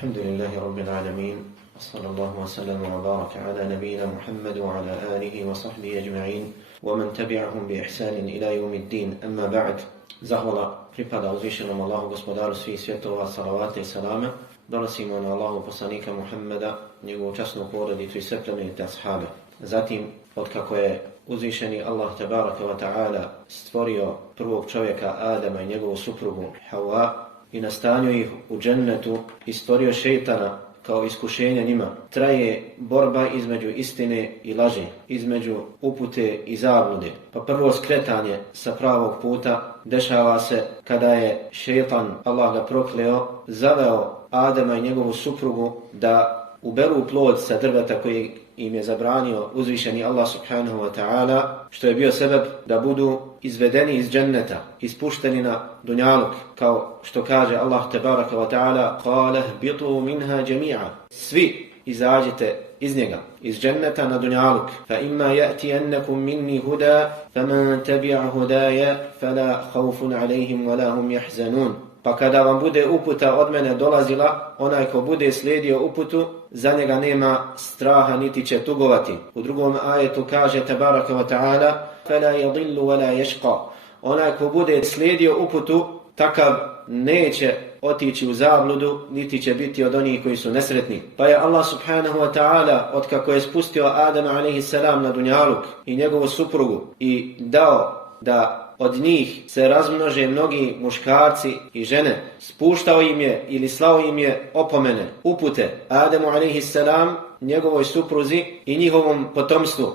الحمد لله رب العالمين وصلى الله وسلم وبارك على نبينا محمد وعلى آله وصحبه أجمعين ومن تبعهم بإحسان إلى يوم الدين أما بعد. Zahvala pripada uzvišenom Allahu gospodaru svih svjetova, salavate i salame. Donosimo na Allahu poslanika Muhammeda, njegovu časnu porodicu i sve plemenite ashabe. Zatim, otkako je uzvišeni Allah tabaraka wa ta'ala stvorio prvog čovjeka Adama i njegovu suprugu Hawa i nastanio ih u džennetu i stvorio šejtana kao iskušenje njima, traje borba između istine i laži, između upute i zablude. Pa prvo skretanje sa pravog puta dešava se kada je šejtan, Allah ga prokleo, zaveo Adama i njegovu suprugu da uberu plod sa drveta koji im je zabranio uzvišeni Allah subhanahu wa ta'ala, što je bio sebeb da budu izvedeni iz dženneta, ispušteni na dunjaluk, kao što kaže Allah tebaraka wa ta'ala: "Qala ihbitu minha jami'a." Svi izađite iz njega, iz dženneta na dunjaluk. "Fa imma ya'tiyannakum minni huda, faman tabi'a hudaya fala khawfun 'alayhim wa la hum yahzanun." Pa kada vam bude uputa od mene dolazila, onaj ko bude slijedio uputu, za njega nema straha niti će tugovati. U drugom ajetu kaže tabaraka wa ta'ala: "Fala yadillu wala yashqa." Onaj ko bude slijedio uputu, takav neće otići u zabludu, niti će biti od onih koji su nesretni. Pa je Allah subhanahu wa ta'ala, otkako je spustio Adama alejhi selam na dunjaluk i njegovu suprugu i dao da od njih se razmnože mnogi muškarci i žene, spuštao im je ili slao im je opomene, upute Adamu alejhi selam, njegovoj supruzi i njihovom potomstvu.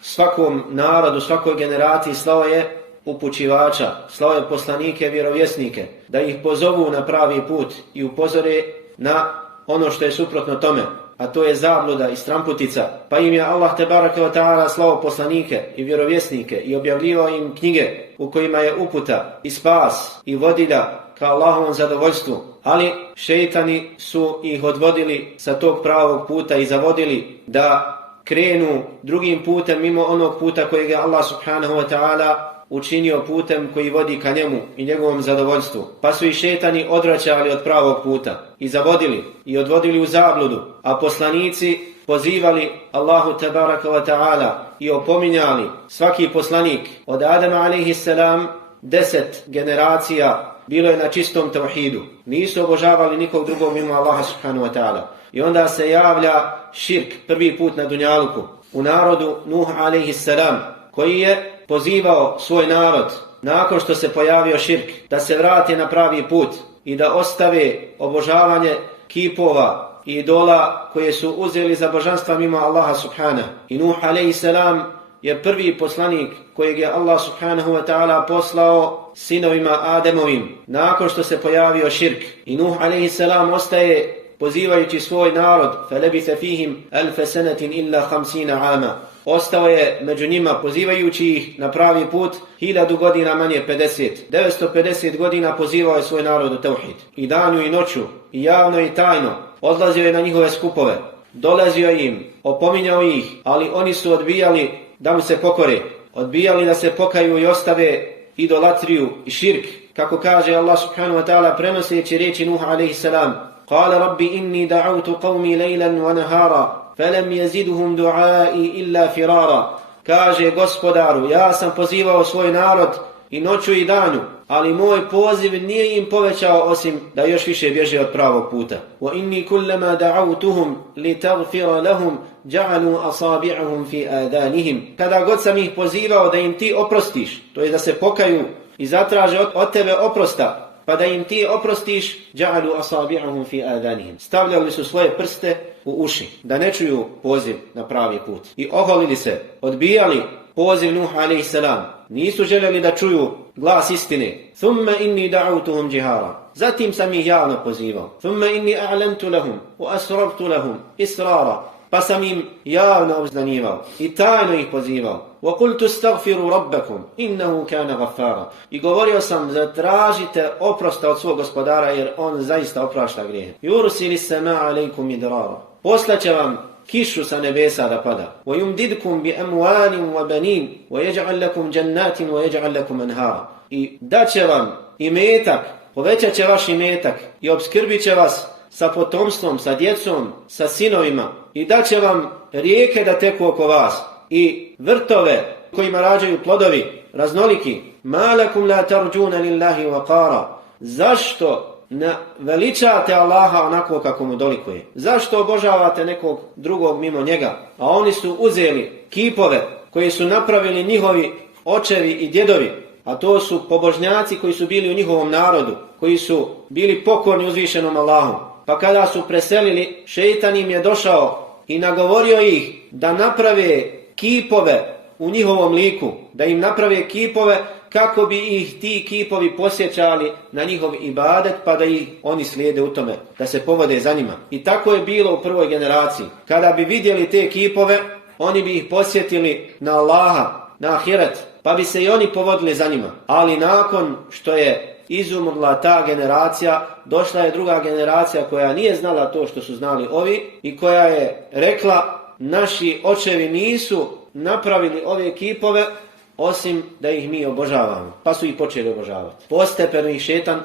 Svakom narodu, svakoj generaciji slao je upućivača, slao je poslanike, vjerovjesnike, da ih pozovu na pravi put i upozore na ono što je suprotno tome, a to je zabluda i stramputica. Pa im je Allah tebaraka wa ta'ala slao poslanike i vjerovjesnike i objavljivao im knjige u kojima je uputa i spas i vodilja ka Allahovom zadovoljstvu. Ali šejtani su ih odvodili sa tog pravog puta i zavodili da krenu drugim putem mimo onog puta kojeg je Allah subhanahu wa ta'ala učinio putem koji vodi ka njemu i njegovom zadovoljstvu. Pa su i šejtani odvraćali od pravog puta i zavodili i odvodili u zabludu, a poslanici pozivali Allahu tebaraka wa ta'ala i opominjali. Svaki poslanik od Adama alejhi selam 10 generacija bilo je na čistom tauhidu. Nisu obožavali nikog drugog mimo Allaha subhanahu wa ta'ala. I onda se javlja širk prvi put na dunjaluku u narodu Nuh alejhi selam, koji je pozivao svoj narod nakon što se pojavio širk da se vrati na pravi put i da ostave obožavanje kipova i idola koje su uzeli za božanstva mimo Allaha subhanahu. I Nuh alejhi selam je prvi poslanik kojeg je Allah subhanahu wa ta'ala poslao sinovima Ademovim nakon što se pojavio širk. I Nuh alejhi selam ostaje pozivajući svoj narod: "Felebitha fihim alf sanatin illa 50 ama." Ostao je među njima pozivajući ih na pravi put 1000 godina manje 50. 950 godina pozivao je svoj narod u tauhid. I danju i noću, i javno i tajno, odlazio je na njihove skupove, dolazio im, opominjao ih, ali oni su odbijali da mu se pokore, odbijali da se pokaju i ostave idolatriju i širk. Kako kaže Allah subhanahu wa ta'ala prenoseći riječi Nuh alejhi selam: "Qala rabbi inni da'awtu qawmi laylan wa nahara فَلَمْ يَزِدُهُمْ دُعَائِي إِلَّا فِرَارًا." Kaže: "Gospodaru, ja sam pozivao svoj narod i noću i danju, ali moj poziv nije im povećao osim da još više bježe od pravog puta. وَإِنِّي كُلَّمَا دَعَوْتُهُمْ لِتَغْفِرَ لَهُمْ جَعَلُوا أَصَابِعَهُمْ فِي آذَانِهِمْ." Kada god sam ih pozivao da im ti oprostiš, to je da se pokaju i zatraže od tebe oprosta, pa da im ti oprostiš, جَعَلُوا أَصَابِعَهُمْ فِي آذَانِهِمْ, stavljali su svoje prste u uši, da ne čuju poziv na pravi put. I oholili se, odbijali poziv Nuh alejhi selam. Nisu željeli da čuju glas istine. ثُمَّ إِنِّي دَعَوْتُهُمْ جِهَارًا. Zatim sam ih javno pozivao. ثُمَّ إِنِّي أَعْلَنْتُ لَهُمْ وَأَسْرَرْتُ لَهُمْ إِسْرَارًا. Pa sam im javno obznanjivao i tajno ih pozivao. وَقُلْتُ اسْتَغْفِرُوا رَبَّكُمْ إِنَّهُ كَانَ غَفَّارًا. I govorio sam: zatražite oprosta od svog gospodara, jer on zaista oprašta grijehe. يُرْسِلِ السَّمَاءَ عَلَيْكُمْ مِدْرَارًا. Poslaće vam kišu sa nebesa da pada. وَيُمْدِدْكُمْ بِأَمْوَالٍ وَبَنِينَ وَيَجْعَلْ لَكُمْ جَنَّاتٍ وَيَجْعَلْ لَكُمْ أَنْهَارًا. I daće vam imetak, povećat će vaš imetak i obskrbit će vas sa potomstvom, sa djecom, sa sinovima i daće vam rijeke da teku oko vas i vrtove kojima rađaju plodovi raznoliki. Ma lakum la tarđuna lillahi waqara. Zašto ne veličate Allaha onako kako mu dolikuje? Zašto obožavate nekog drugog mimo njega? A oni su uzeli kipove koji su napravili njihovi očevi i djedovi, a to su pobožnjaci koji su bili u njihovom narodu, koji su bili pokorni uzvišenom Allahu. Pa kada su preselili, šejtan im je došao i nagovorio ih da naprave kipove u njihovom liku, da im naprave kipove kako bi ih ti kipovi posjećali na njihov ibadet, pa da ih oni slijede u tome, da se povode za njima. I tako je bilo u prvoj generaciji. Kada bi vidjeli te kipove, oni bi ih posjetili na Allaha, na ahiret, pa bi se i oni povodili za njima. Ali nakon što je izumrla ta generacija, došla je druga generacija koja nije znala to što su znali ovi i koja je rekla: naši očevi nisu napravili ove kipove osim da ih mi obožavamo. Pa su ih počeli obožavati. Postepeno ih šetan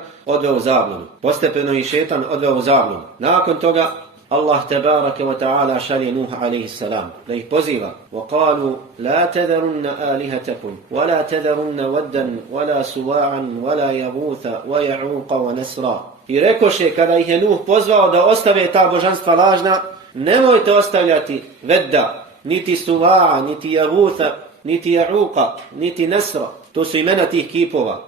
odveo u zabludu. Nakon toga Allah tebaraka wa ta'ala šalje Nuh alaihi salam da ih poziva: وَقَالُوا لَا تَذَرُنَّ آلِهَتَكُمْ وَلَا تَذَرُنَّ وَدًّا وَلَا سُوَاعًا وَلَا يَغُوثَ وَيَعُوقَ وَنَسْرًا. I rekoše kada ih je Nuh pozvao da ostave ta božanstva lažna: nemojte ostavljati Vedda, niti Suva'a, niti Jagutha, niti Ja'uqa, niti Nesra. To su imena tih kipova.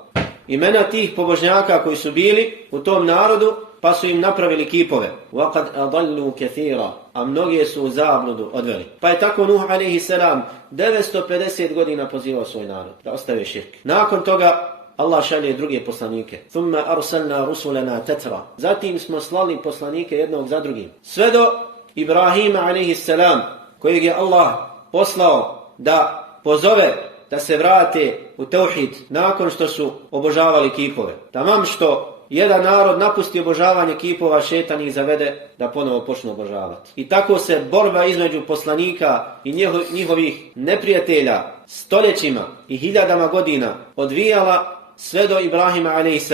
Imena tih pobožnjaka koji su bili u tom narodu, pa su im napravili kipove. وَقَدْ أَضَلُّوا كَثِيرًا. A mnoge su u zabludu odveli. Pa je tako Nuh alaihi salam 950 godina pozivao svoj narod da ostave širk. Nakon toga Allah šalje druge poslanike. ثُمَّ أَرْسَلْنَا رُسُلَنَا تَتْرًا. Zatim smo slali poslanike jednog za drugim. Sve do Ibrahima alaihi salam, kojeg je Allah poslao da pozove da se vrate u tauhid nakon što su obožavali kipove. Tamam što jedan narod napusti obožavanje kipova, šetan ih zavede da ponovo počnu obožavati. I tako se borba između poslanika i njihovih neprijatelja stoljećima i hiljadama godina odvijala sve do Ibrahima a.s.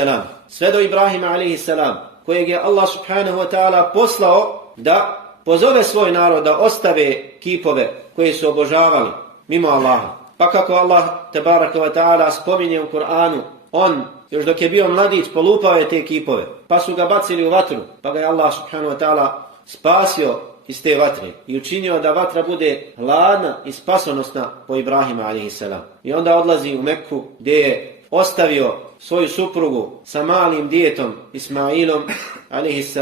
kojeg je Allah subhanahu wa ta'ala poslao da pozove svoj narod da ostave kipove koje su obožavali mimo Allaha. Pa kako Allah tebaraka wa ta'ala spominje u Kur'anu, on još dok je bio mladić polupao je te kipove, pa su ga bacili u vatru, pa ga je Allah subhanahu wa ta'ala spasio iz te vatre i učinio da vatra bude hladna i spasonosna po Ibrahima a.s. I onda odlazi u Mekku gdje je ostavio svoju suprugu sa malim djetetom Ismailom a.s.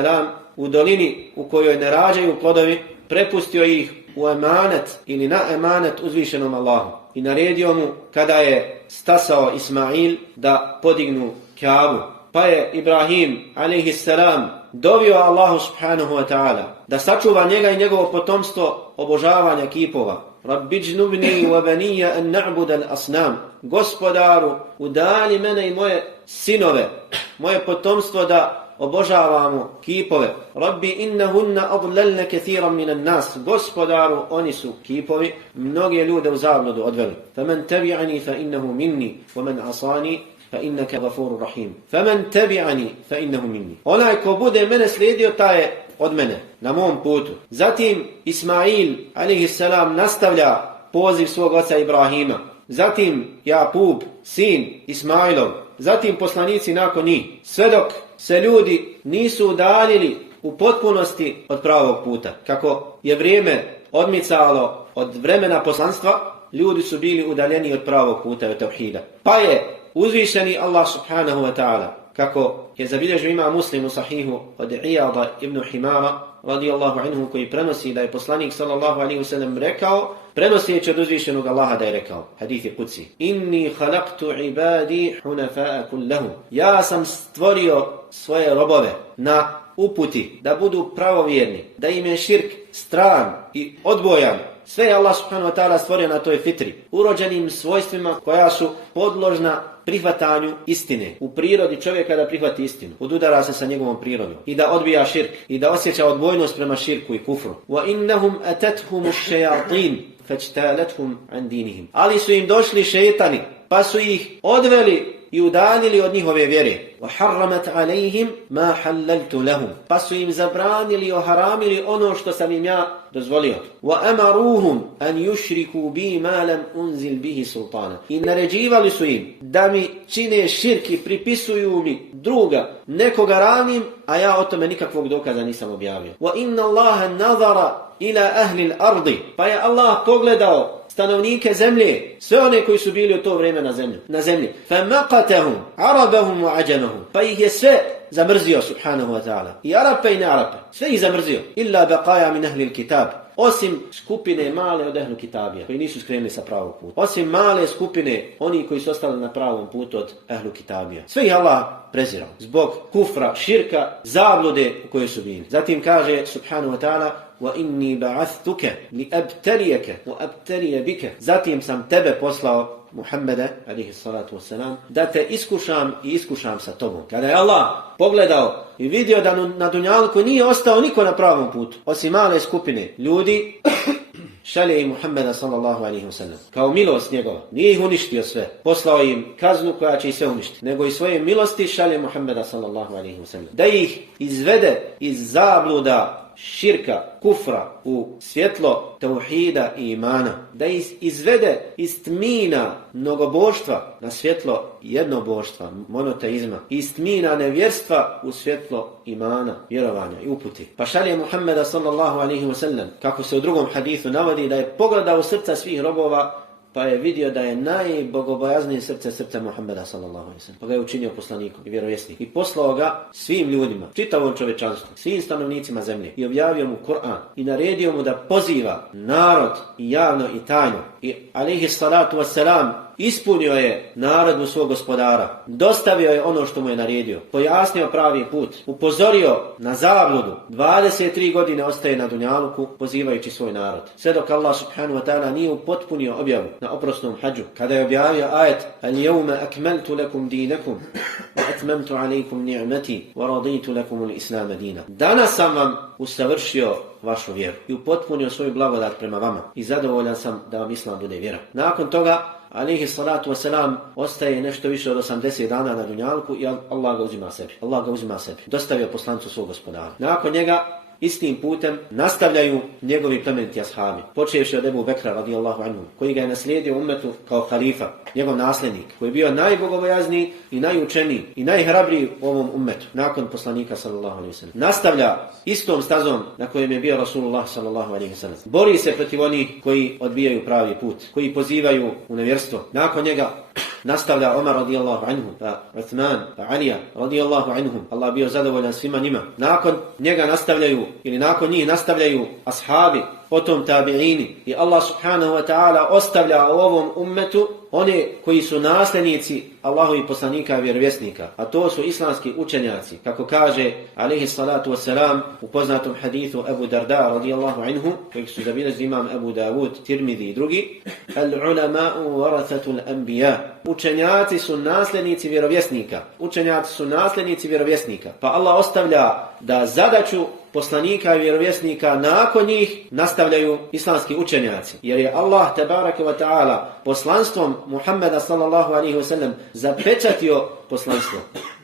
u dolini u kojoj ne rađaju plodovi, prepustio ih u emanet ili na emanet uzvišenom Allahu i naredio mu kada je stasao Ismail da podignu Kaabu. Pa je Ibrahim a.s. dovio Allahu subhanahu wa ta'ala da sačuva njega i njegovo potomstvo obožavanja kipova. Rabbi džnubni wa banija an na'buda al-asnam. Gospodaru, udalji mene i moje sinove, moje potomstvo da obožavamo kipove. Rabbi innahunna adlalna kathiran minan nas. Gospodaru, oni su kipovi mnoge ljude u zabludu odveli. Faman tabi'ani fa innahu minni wa man asani fa innaka ghafurur rahim. Faman tabi'ani fa innahu minni. Onaj ko bude mene slijedio, taj je od mene na mom putu. Zatim Ismail a.s. nastavlja poziv svog oca Ibrahima. Zatim Jakub, sin Ismailov. Zatim poslanici nakon njih. Sve dok se ljudi nisu udaljili u potpunosti od pravog puta. Kako je vrijeme odmicalo od vremena poslanstva, ljudi su bili udaljeni od pravog puta i od tauhida. Pa je uzvišeni Allah subhanahu wa ta'ala, kako je zabilježio ima Muslim u sahihu od Iyada ibn Himara radijallahu anhu, koji prenosi da je poslanik sallallahu alaihi wasallam rekao, prenoseći od uzvišenog Allaha da je rekao, hadith je kuci: inni khalaqtu ibadi hunafa'a kullahum. Ja sam stvorio svoje robove na uputi da budu pravovjerni, da im je širk stran i odbojan. Sve je Allah subhanahu wa ta'ala stvorio na toj fitri, urođenim svojstvima koja su podložna prihvatanju istine. U prirodi čovjeka da prihvati istinu, ududara se sa njegovom prirodom i da odbija širk i da osjeća odbojnost prema širku i kufru. Wa innahum atathum ash-shayatin fajtalathum an dinihim. Ali su im došli šejtani, pa su ih odveli i udaljili od njihove vjere. وَحَرَّمَتْ عَلَيْهِمْ مَا حَلَّلْتُ لَهُمْ pa su im zabranili, oharamili ono što sam im ja dozvolio. وَأَمَرُوهُمْ أَنْ يُشْرِكُوا بِي مَا لَمْ أُنْزِلْ بِهِ سُلْطَانًا i naređivali su im da mi čine širk i pripisuju mi druga, nekoga ravnim, a ja o tome nikakvog dokaza nisam objavio. وَإِنَّ اللَّهَ نَظَرَ إِلَى أَهْلِ الْأَرْضِ pa je Allah pogledao stanovnike zemlje, sve one koji su bili u to vrijeme na zemlji. فَمَقَتَهُمْ عَرَبَهُمْ وَعَجَمَهُمْ pa ih je sve zamrzio subhanahu wa ta'ala. I Arape i ne Arape. Sve ih zamrzio. Illa baqaja min ahli kitab. Osim skupine male od ehlu kitabija, koji nisu skrenuli sa pravog puta. Osim male skupine, oni koji su ostali na pravom putu od ehlu kitabija. Sve ih Allah prezirao. Zbog kufra, širka, zablude u kojoj su bili. Zatim kaže subhanahu wa ta'ala وَإِنِّي بَعَثْتُكَ لِأَبْتَلِيَكَ وَأَبْتَلِيَ بِكَ zatim sam tebe poslao Muhammede, alihi salatu wasalam, da te iskušam i iskušam sa tobom. Kada je Allah pogledao i vidio da na dunjalku nije ostao niko na pravom putu, osim male skupine ljudi, šalje i Muhammeda sallallahu alaihi wasallam. Kao milost njegova. Nije ih uništio sve. Poslao im kaznu koja će ih sve uništiti. Nego i svoje milosti šalje Muhammeda sallallahu alaihi wasallam. Da ih izvede iz zabluda, širka, kufra u svjetlo tauhida i imana. Da izvede iz tmina mnogoboštva na svjetlo jednoboštva, monoteizma. Iz tmina nevjerstva u svjetlo imana, vjerovanja i uputi. Pa šalje Muhammeda sallallahu alaihi wasallam, kako se u drugom hadithu navodi, da je pogledao srca svih robova, pa je vidio da je najbogobojaznije srce Muhammeda sallallahu alejhi ve sellem. Pa ga je učinio poslanikom i vjerovjesnikom. I poslao ga svim ljudima, čitavom čovječanstvu, svim stanovnicima zemlje. I objavio mu Kur'an i naredio mu da poziva narod i javno i tajno. I alejhi salatu wassalam ispunio je naredbu svog gospodara. Dostavio je ono što mu je naredio. Pojasnio pravi put. Upozorio na zabludu. 23 godine ostaje na dunjaluku pozivajući svoj narod. Sve dok Allah subhanahu wa ta'ala nije upotpunio objavu na oprosnom hađu. Kada je objavio ajet Al-yawma akmaltu lakum dinakum wa atmamtu alaykum ni'mati wa raditu lakum al-islam dina. Danas sam vam usavršio vašu vjeru i upotpunio svoju blagodat prema vama i zadovoljan sam da vam islam bude vjera. Nakon toga alejhi salatu wasalam ostaje nešto više od 80 dana na dunjalku i Allah ga uzima sebi. Dostavio poslanicu svog gospodara. Nakon njega istim putem nastavljaju njegovi plemeniti ashabi. Počevši od Ebu Bekra radijallahu anhu, koji ga je naslijedio ummetu kao halifa, njegov nasljednik, koji je bio najbogobojazniji i najučeniji i najhrabriji u ovom ummetu, nakon poslanika sallallahu alejhi ve sellem. Nastavlja istom stazom na kojem je bio Rasulullah sallallahu alejhi ve sellem. Bori se protiv onih koji odbijaju pravi put, koji pozivaju u nevjerstvo. Nakon njega nastavlja Omar radijallahu anhu, pa Uthman, pa Alija radijallahu anhum. Allah bio zadovoljan svima njima. Nakon njega nakon njih nastavljaju ashabi, potom tabiini. I Allah subhanahu wa ta'ala ostavlja u ovom ummetu one koji su nasljednici Allahovi poslanika i vjerovjesnika, a to su islamski učenjaci, kako kaže alejhi salatu wassalam u poznatom hadithu Abu Darda radijallahu anhu, kojeg su zabilježili imam Abu Davud, Tirmidhi i drugi, al-ulama'u warathatul anbiya. Učenjaci su nasljednici vjerovjesnika. Pa Allah ostavlja da zadaću poslanika i vjerovjesnika nakon njih nastavljaju islamski učenjaci. Jer je Allah tebareke ve ta'ala poslanstvom Muhammeda sallallahu alejhi ve sellem zapečatio poslanstvo.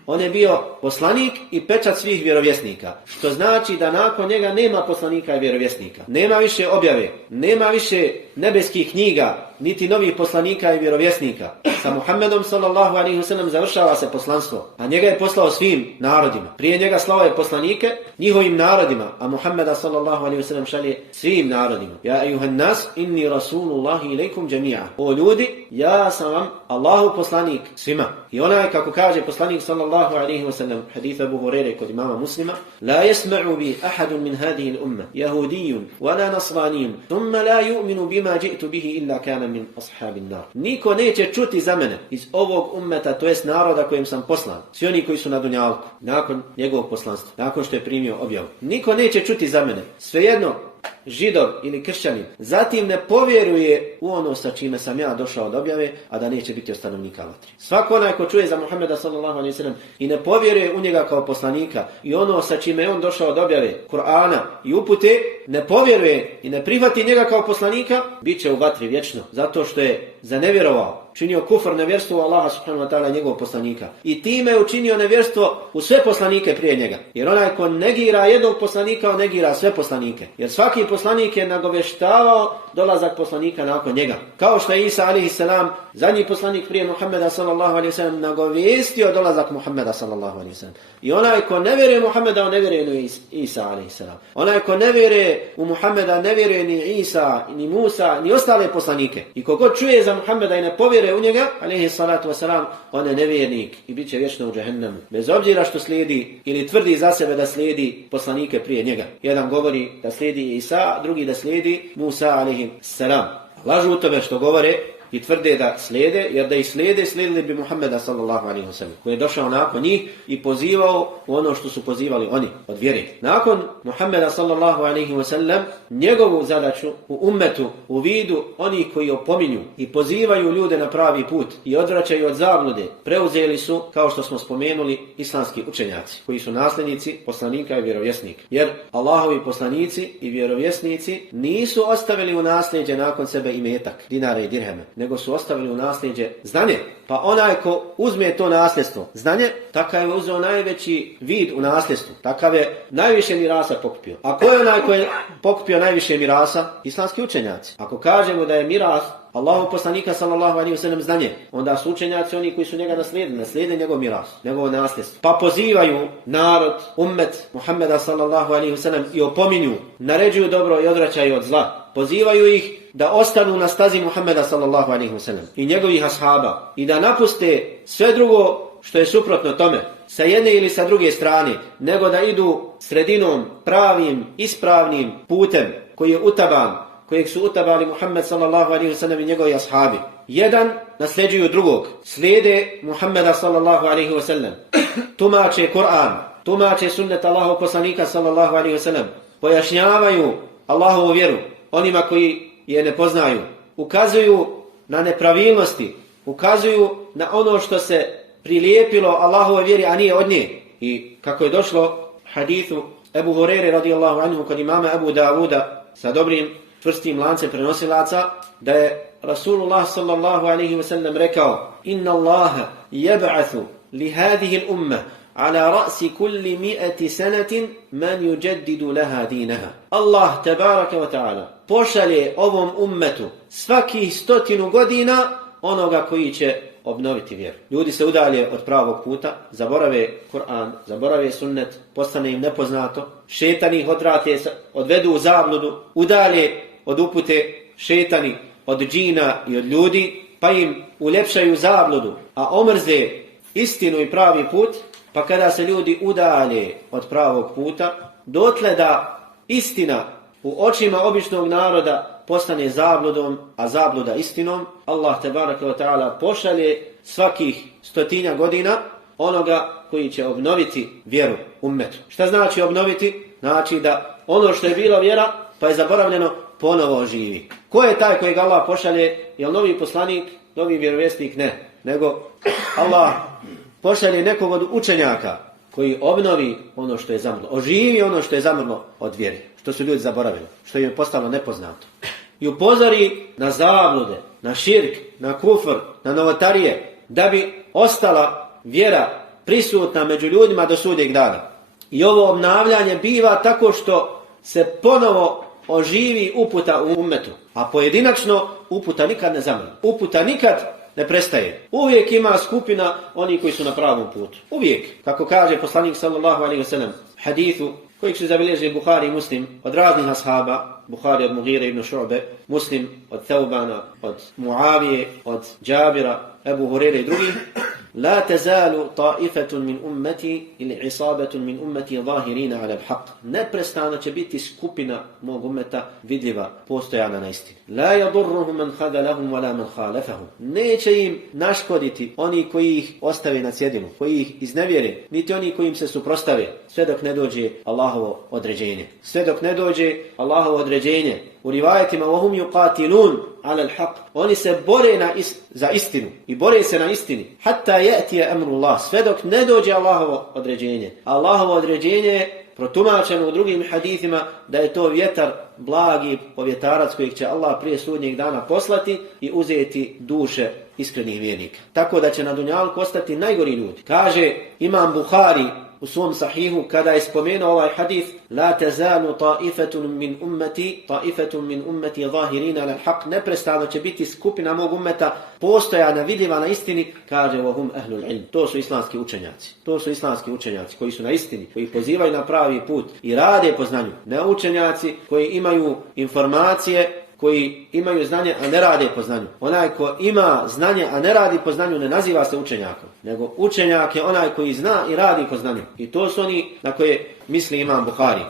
On je bio poslanik i pečat svih vjerovjesnika. Što znači da nakon njega nema poslanika i vjerovjesnika. Nema više objave, nema više nebeskih knjiga, niti novih poslanika i vjerovjesnika. Sa Muhammedom sallallahu alejhi ve sellem završava se poslanstvo, a njega je poslao svim narodima. Prije njega slao je poslanike njihovim narodima, a Muhammeda sallallahu alejhi ve sellem šalje svim narodima. Ja ejuhan nas inni rasulullahi ilejkum džemija. O ljudi, ja sam vam Allahu poslanik svima. I onaj, kako kaže poslanik sallallahu alejhi ve sellem, hadith Abu Hurajre kod imama Muslima, la yasma'u bi ahadun min hadihi al-umma yahudiyyun wala nasraniyyun thumma la yu'minu bima ji'tu bihi illa kana min ashabin nar. Niko neće čuti za mene iz ovog ummeta, to jest naroda kojem sam poslan, svi oni koji su na dunjalku, nakon njegovog poslanstva, nakon što je primio objavu. Niko neće čuti za mene, svejedno Židov ili kršćanin, zatim ne povjeruje u ono sa čime sam ja došao od objave, a da neće biti od stanovnika vatre. Svako onaj ko čuje za Muhammeda sallallahu alejhi ve sellem i ne povjeruje u njega kao poslanika i ono sa čime je on došao od objave Kur'ana i upute, ne povjeruje i ne prihvati njega kao poslanika, bit će u vatri vječno, zato što je zanevjerovao činio kufr, nevjerstvo u Allaha subhanahu wa ta'ala, njegovog poslanika. I time je učinio nevjerstvo u sve poslanike prije njega. Jer onaj ko negira jednog poslanika, on negira sve poslanike. Jer svaki poslanik je nagovještavao dolazak poslanika nakon njega. Kao što je Isa alejhi selam, zadnji poslanik prije Muhammeda sallallahu alejhi ve sellem, nagovijestio dolazak Muhammeda sallallahu alejhi ve sellem. I onaj ko ne vjeruje Muhammeda, on ne vjeruje ni Isa alejhi selam. Onaj ko ne vjeruje u Muhammeda, ne vjeruje ni Isa, ni Musa, ni ostale poslanike. I kogod čuje za Muhammeda i ne povjeruje u njega, alejhi salatu wasalam, on je nevjernik i bit će vječno u džehennemu. Bez obzira što slijedi ili tvrdi za sebe da slijedi poslanike prije njega. Jedan govori da slijedi Isa, drugi da slijedi Musa alejhi selam. Lažu u tome što govore i tvrde da slijede, jer da ih slijede, slijedili bi Muhammeda sallallahu alejhi ve sellem, koji je došao nakon njih i pozivao u ono što su pozivali oni od vjere. Nakon Muhammeda sallallahu alejhi ve sellem, njegovu zadaću u ummetu, u vidu oni koji opominju i pozivaju ljude na pravi put i odvraćaju od zablude, preuzeli su, kao što smo spomenuli, islamski učenjaci, koji su nasljednici poslanika i vjerovjesnika. Jer Allahovi poslanici i vjerovjesnici nisu ostavili u nasljeđe nakon sebe imetak, dinare i dirheme, nego su ostavili u nasljeđe znanje. Pa onaj ko uzme to nasljedstvo, znanje, takav je uzeo najveći vid u nasljedstvu. Takav je najviše mirasa pokupio. A ko je onaj ko je pokupio najviše mirasa? Islamski učenjaci. Ako kažemo da je miras Allahov poslanika sallallahu alejhi ve sellem znanje, onda su učenjaci oni koji su njega naslijedili njegov miras, njegovo nasljedstvo. Pa pozivaju narod, ummet Muhammeda sallallahu alejhi ve sellem i opominju, naređuju dobro i odvraćaju od zla. Pozivaju ih da ostanu na stazi Muhammeda sallallahu alejhi ve sellem i njegovih ashaba i da napuste sve drugo što je suprotno tome, sa jedne ili sa druge strane, nego da idu sredinom, pravim, ispravnim putem koji je utaban, kojeg su utabali Muhammed sallallahu alejhi ve sellem i njegovi ashabi. Jedan nasljeđuju drugog, slijede Muhammeda sallallahu alejhi ve sellem, tumače Kur'an, tumače sunnet Allahov poslanika sallallahu alejhi ve sellem, pojašnjavaju Allahovu vjeru onima koji je ne poznaju, ukazuju na nepravilnosti, ukazuju na ono što se prilijepilo Allahove vjeri, a nije od nje. I kako je došlo hadithu Ebu Hurere radijallahu anhu kod imama Ebu Davuda sa dobrim čvrstim lancem prenosilaca, da je Rasulullah sallallahu alejhi ve sellem rekao: Inna Allaha yab'athu li hadhihi al-umma ala ra'si kulli 100 sanatin man yujaddidu laha dinaha. Allah tebaraka wa ta'ala pošalje ovom ummetu svakih 100 godina onoga koji će obnoviti vjeru. Ljudi se udalje od pravog puta, zaborave Kur'an, zaborave sunnet, postane im nepoznato, šetani ih odvedu u zabludu, udalje od upute šetani, od džina i od ljudi, pa im uljepšaju zabludu, a omrze istinu i pravi put, pa kada se ljudi udalje od pravog puta, dotle da istina u očima običnog naroda postane zabludom, a zabluda istinom, Allah tebaraka wa ta'ala pošalje svakih 100 godina onoga koji će obnoviti vjeru ummetu. Šta znači obnoviti? Znači da ono što je bilo vjera, pa je zaboravljeno, ponovo živi. Ko je taj kojeg Allah pošalje? Jel novi poslanik, novi vjerovjesnik? Ne. Nego Allah pošalje nekog od učenjaka koji obnovi ono što je zamrlo, oživi ono što je zamrlo od vjeri, što su ljudi zaboravili, što im je postalo nepoznato. I upozori na zablude, na širk, na kufr, na novotarije, da bi ostala vjera prisutna među ljudima do sudnjeg dana. I ovo obnavljanje biva tako što se ponovo oživi uputa u ummetu, a pojedinačno uputa nikad ne zamre. Uputa nikad ne prestaje. Uvijek ima skupina oni koji su na pravom putu. Uvijek. Kako kaže poslanik sallallahu alejhi ve sellem hadithu kojeg su zabilježili Buhari i Muslim od raznih ashaba, Buhari od Mughire ibn Šu'be, Muslim od Thaubana, od Muavije, od Džabira, Ebu Hurere i drugih: La tazalu ta'ifatun min ummati ili isabatun min ummati zahirina ala al-haq. Neprestano će biti skupina mog ummeta vidljiva, postojana na istini. La yadurruhum man khadalahum wala man khalafahum. Neće im naškoditi oni koji ih ostave na cjedilu, koji ih iznevjere, niti oni koji im se suprostave, sve dok ne dođe Allahovo određenje. Sve dok ne dođe Allahovo određenje. U rivajetima وَهُمْ يُقَاتِلُونَ عَلَى الْحَقِّ. Oni se bore za istinu i bore se na istini. حَتَّى يَأْتِيَ أَمْرُ اللَّهِ. Sve dok ne dođe Allahovo određenje. Allahovo određenje protumačeno u drugim hadithima da je to vjetar, blagi povjetarac kojeg će Allah prije sudnjeg dana poslati i uzeti duše iskrenih vjernika. Tako da će na dunjalku ostati najgori ljudi. Kaže Imam Buhari u svom sahihu kada je spomenuo ovaj hadith: La tazalu ta'ifatun min ummati zahirina ala haq, neprestano će biti skupina mog ummeta postojana, vidljiva na istini, kaže wahum ahlul ilm. To su islamski učenjaci. To su islamski učenjaci koji su na istini, koji pozivaju na pravi put i rade po znanju. Ne učenjaci koji imaju informacije, koji imaju znanje, a ne rade po znanju. Onaj ko ima znanje, a ne radi po znanju, ne naziva se učenjakom, nego učenjak je onaj koji zna i radi po znanju. I to su oni na koje misli Imam Buhari.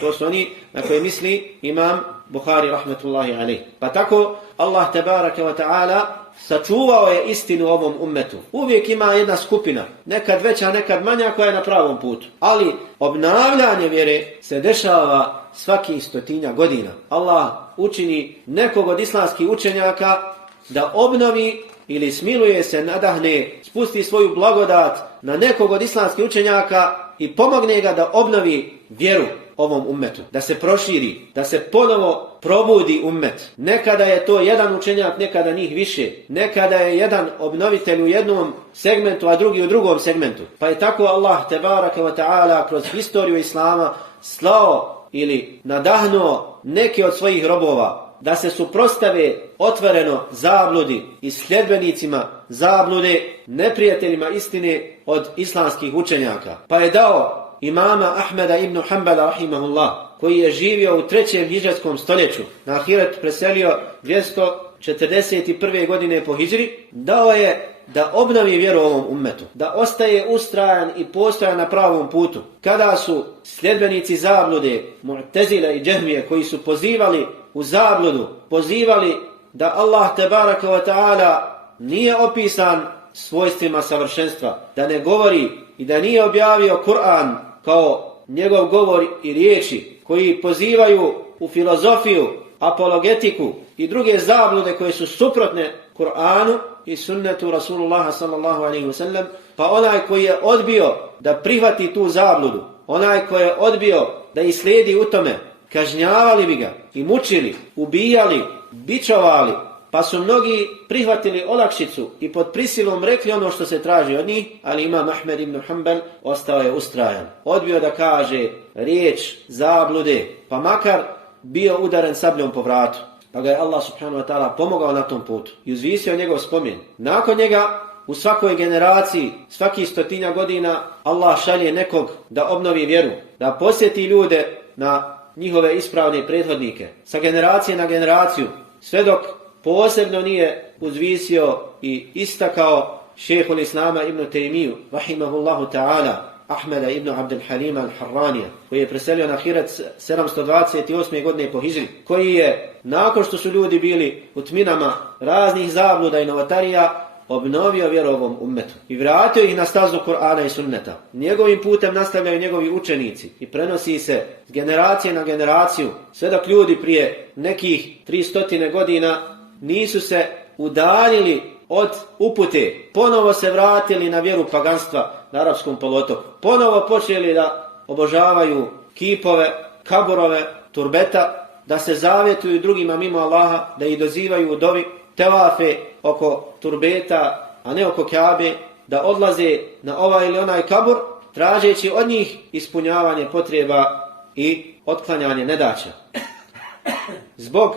To su oni na koje misli Imam Buhari rahmetullahi alejh. Pa tako Allah tebareke ve taala sačuvao je istinu ovom ummetu. Uvijek ima jedna skupina, nekad veća, nekad manja, koja je na pravom putu. Ali obnavljanje vjere se dešava svaki 100 godina. Allah učini nekog od islamskih učenjaka da obnovi ili smiluje se, nadahne, spusti svoju blagodat na nekog od islamskih učenjaka i pomogne ga da obnovi vjeru ovom ummetu, da se proširi, da se ponovo probudi ummet. Nekada je to jedan učenjak, nekada njih više. Nekada je jedan obnovitelj u jednom segmentu, a drugi u drugom segmentu. Pa je tako Allah tebaraka wa ta'ala kroz historiju Islama slao ili nadahnuo neke od svojih robova da se suprotstave otvoreno zabludi i sljedbenicima zablude, neprijateljima istine od islamskih učenjaka. Pa je dao imama Ahmeda ibn Hanbala rahimahullah, koji je živio u 3. hidžretskom stoljeću, na ahiret preselio 241. godine po hidžri, dao je da obnovi vjeru ovom ummetu, da ostaje ustrajan i postojan na pravom putu. Kada su sljedbenici zablude, Mu'tezile i Džehmije, koji su pozivali u zabludu, pozivali da Allah tebaraka wa ta'ala nije opisan svojstvima savršenstva, da ne govori i da nije objavio Kur'an kao njegov govor i riječi, koji pozivaju u filozofiju, apologetiku i druge zablude koje su suprotne Kur'anu i sunnetu Rasulullaha sallallahu alaihi wasallam, pa onaj koji je odbio da prihvati tu zabludu, onaj koji je odbio da ih slijedi u tome, kažnjavali bi ga i mučili, ubijali, bičovali, pa su mnogi prihvatili olakšicu i pod prisilom rekli ono što se traži od njih, ali Imam Ahmed ibn Hanbal ostao je ustrajan. Odbio da kaže riječ zablude, pa makar bio udaren sabljom po vratu. Pa ga je Allah subhanahu wa ta'ala pomogao na tom putu i uzvisio njegov spomen. Nakon njega u svakoj generaciji, svaki 100 godina, Allah šalje nekog da obnovi vjeru, da posjeti ljude na njihove ispravne prethodnike, sa generacije na generaciju, sve dok posebno nije uzvisio i istakao šejhul Islama ibn Taymiju, rahimahullahu ta'ala, Ahmeda ibn Abdul Halima al-Harranija, koji je preselio na ahiret 728. godine po hidžri, koji je, nakon što su ljudi bili u tminama raznih zabluda i novotarija, obnovio vjeru ovom ummetu i vratio ih na stazu Kur'ana i sunneta. Njegovim putem nastavljaju njegovi učenici i prenosi se s generacije na generaciju, sve dok ljudi prije nekih 300 godina nisu se udaljili od upute, ponovo se vratili na vjeru paganstva na arapskom poluotoku, ponovo počeli da obožavaju kipove, kaburove, turbeta, da se zavjetuju drugima mimo Allaha, da ih dozivaju u dovi, tevafe oko turbeta, a ne oko Kabe, da odlaze na ovaj ili onaj kabur, tražeći od njih ispunjavanje potreba i otklanjanje nedaća. Zbog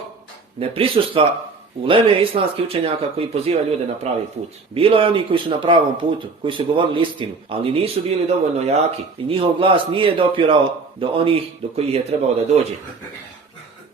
neprisustva uleme islamskih učenjaka koji pozivaju ljude na pravi put. Bilo je oni koji su na pravom putu, koji su govorili istinu, ali nisu bili dovoljno jaki i njihov glas nije dopirao do onih do kojih je trebao da dođe.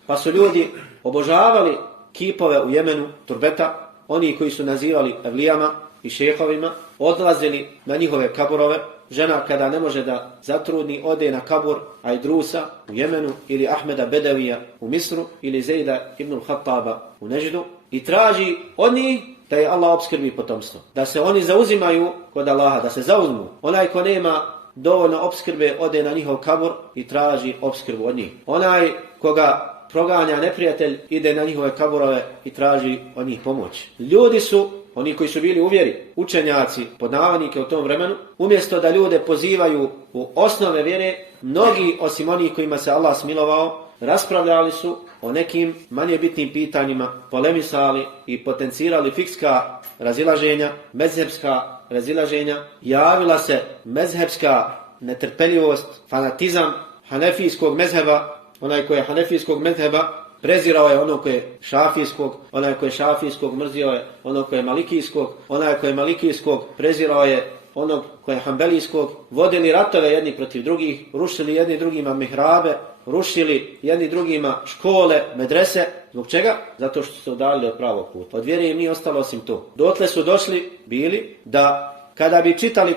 Pa su ljudi obožavali kipove u Jemenu, turbeta, oni koji su nazivali evlijama i šehovima, odlazili na njihove kaburove. Žena kada ne može da zatrudni, ode na kabur Ajdrusa u Jemenu ili Ahmeda Bedavija u Misru ili Zejda ibn Khattaba u Neždu i traži od njih da je Allah opskrbi potomstvo. Da se oni zauzimaju kod Allaha, da se zauzmu. Onaj ko nema dovoljno opskrbe ode na njihov kabur i traži opskrbu od njih. Onaj koga proganja neprijatelj ide na njihove kaburove i traži od njih pomoć. Ljudi su oni koji su bili u vjeri, učenjaci, podnavanike u tom vremenu, umjesto da ljude pozivaju u osnove vjere, mnogi osim onih kojima se Allah smilovao, raspravljali su o nekim manje bitnim pitanjima, polemisali i potencirali fikska razilaženja, mezhebska razilaženja, javila se mezhebska netrpeljivost, fanatizam hanefijskog mezheba, onaj koji je hanefijskog mezheba prezirao je ono koje je šafijskog, onaj koji je šafijskog mrzio je ono koje je malikijskog, onaj koji je malikijskog prezirao je onog koje je hambelijskog, vodili ratove jedni protiv drugih, rušili jedni drugima mihrabe, rušili jedni drugima škole, medrese. Zbog čega? Zato što su se udaljili od pravog puta. Od vjere im nije ostalo osim to. Dotle su došli, bili, da kada bi čitali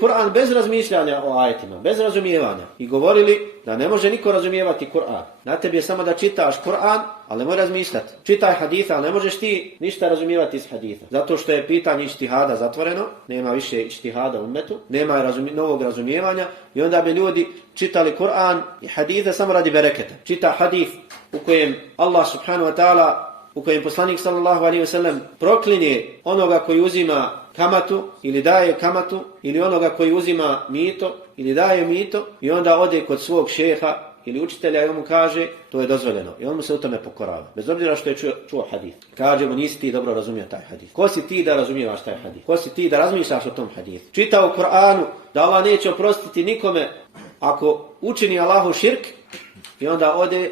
Kur'an bez razmišljanja o ajetima, bez razumijevanja. I govorili da ne može niko razumijevati Kur'an. Na tebi je samo da čitaš Kur'an, ali ne moj razmišljati. Čitaj haditha, ali ne možeš ti ništa razumijevati iz haditha. Zato što je pitanje ištihada zatvoreno, nema više ištihada u ummetu, nema novog razumijevanja i onda bi ljudi čitali Kur'an i haditha samo radi bereketa. Čita hadith u kojem Allah subhanahu wa ta'ala, u kojem poslanik sallallahu alejhi ve sellem proklinje onoga koji uzima kamatu ili daje kamatu, ili onoga koji uzima mito ili daje mito, i onda ode kod svog šeha ili učitelja i on mu kaže to je dozvoljeno i on mu se u tome pokorava, bez obzira što je čuo hadith. Kaže mu nisi ti dobro razumio taj hadith. Ko si ti da razumijevaš taj hadith? Ko si ti da razmišljaš o tom hadithu? Čita u Kur'anu da Allah neće oprostiti nikome ako učini Allahu širk, i onda ode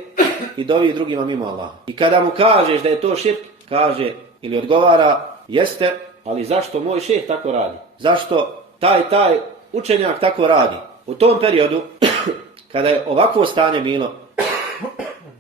i dovi drugima mimo Allaha. I kada mu kažeš da je to širk, kaže ili odgovara jeste, ali zašto moj šejh tako radi? Zašto taj učenjak tako radi? U tom periodu, kada je ovakvo stanje bilo,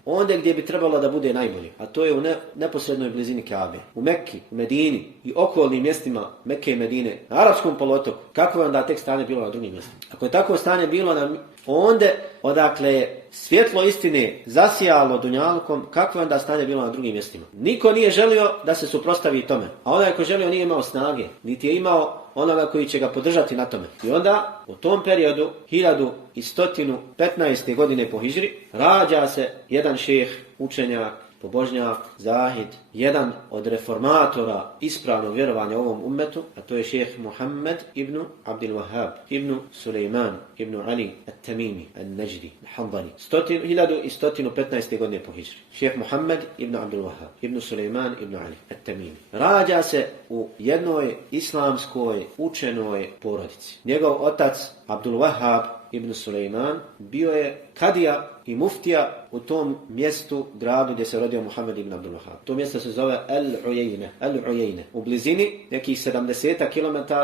onda gdje bi trebalo da bude najbolje, a to je u neposrednoj blizini Kabe, u Mekki, u Medini i okolnim mjestima Mekke i Medine, na Arapskom poluotoku, kako je onda tek stanje bilo na drugim mjestima? Ako je takvo stanje bilo onda odakle svjetlo istine zasijalo dunjalkom, kako je onda stanje bilo na drugim mjestima? Niko nije želio da se suprotstavi tome, a onaj ko želio nije imao snage, niti je imao onoga koji će ga podržati na tome. I onda u tom periodu 1115. godine po hidžri rađa se jedan šejh, učenjak, pobožnjak, zahid, jedan od reformatora ispravnog vjerovanja u ovom ummetu, a to je šejh Muhammed ibn Abdul Wahhab, ibn Sulejman, ibn Ali at-Tamimi, al-Najdi, al-Hanbali. 1115. godine po hidžri. Šejh Muhammed ibn Abdul Wahhab, ibn Sulejman, ibn Ali at-Tamimi. Rađa se u jednoj islamskoj učenoj porodici. Njegov otac Abdul Wahhab ibn Sulejman bio je kadija i muftija u tom mjestu, gradu gdje se rodio Muhammed ibn Abdul Wahhab. To mjesto se zove Al-Uyayne. U blizini nekih 70 km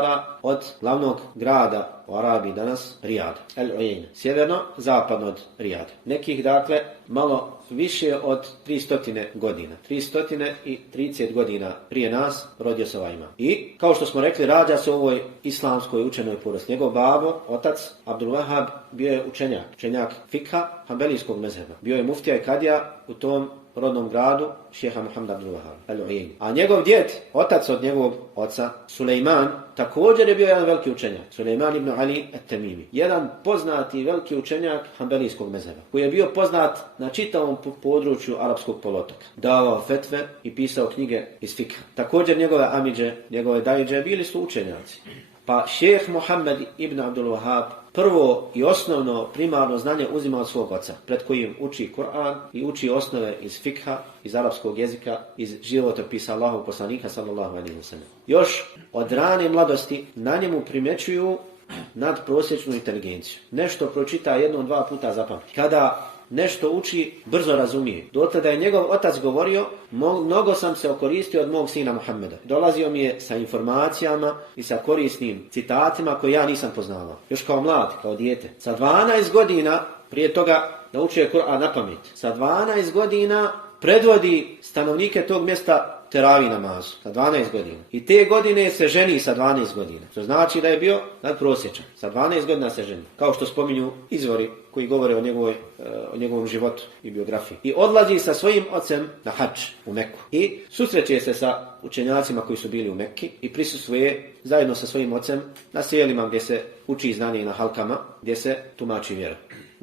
od glavnog grada u Arabiji danas, Rijada. Al-Uyayne. Sjeverno, zapadno od Rijada. Nekih, dakle, malo više od 300 godina. 330 godina prije nas rodio se ovaj imam. I, kao što smo rekli, rađa se u ovoj islamskoj učenoj porodici. Njegov babo, otac Abdul Wahhab, bio je učenjak fikha hambelijskog mezheba. Bio je muftija i kadija u tom rodnom gradu šeha Muhammed Abdul Wahhab al-Uyayni. A njegov djed, otac od njegovog oca, Sulejman, također je bio jedan veliki učenjak. Sulejman ibn Ali at-Tamimi. Jedan poznati veliki učenjak hambelijskog mezheba, koji je bio poznat na čitavom području Arapskog poluotoka. Davao fetve i pisao knjige iz fikha. Također njegove amidže, njegove dajidže bili su učenjaci. Pa šejh Muhammed ibn Abdul Wahhab prvo i osnovno primarno znanje uzima od svog oca, pred kojim uči Kur'an i uči osnove iz fikha, iz arapskog jezika, iz životopisa Allahovog poslanika sallallahu alejhi ve sellem. Još od rane mladosti na njemu primjećuju nadprosječnu inteligenciju. Nešto pročita 1-2 puta zapamti. Kada nešto uči, brzo razumije. Dotle da je njegov otac govorio, mnogo sam se okoristio od mog sina Muhammeda. Dolazio mi je sa informacijama i sa korisnim citatima koje ja nisam poznavao. Još kao mlad, kao dijete. Sa 12 godina, prije toga naučio je Kur'an na pamet. Sa 12 godina predvodi stanovnike tog mjesta teravih namazu. Sa 12 godina. I te godine se ženi sa 12 godina. To znači da je bio nadprosječan. Sa 12 godina se ženi. Kao što spominju izvori koji govore o njegovom životu i biografiji. I odlazi sa svojim ocem na hadž u Meku. I susreće se sa učenjacima koji su bili u Mekki i prisustvuje zajedno sa svojim ocem na sjelima gdje se uči znanje na halkama, gdje se tumači vjera.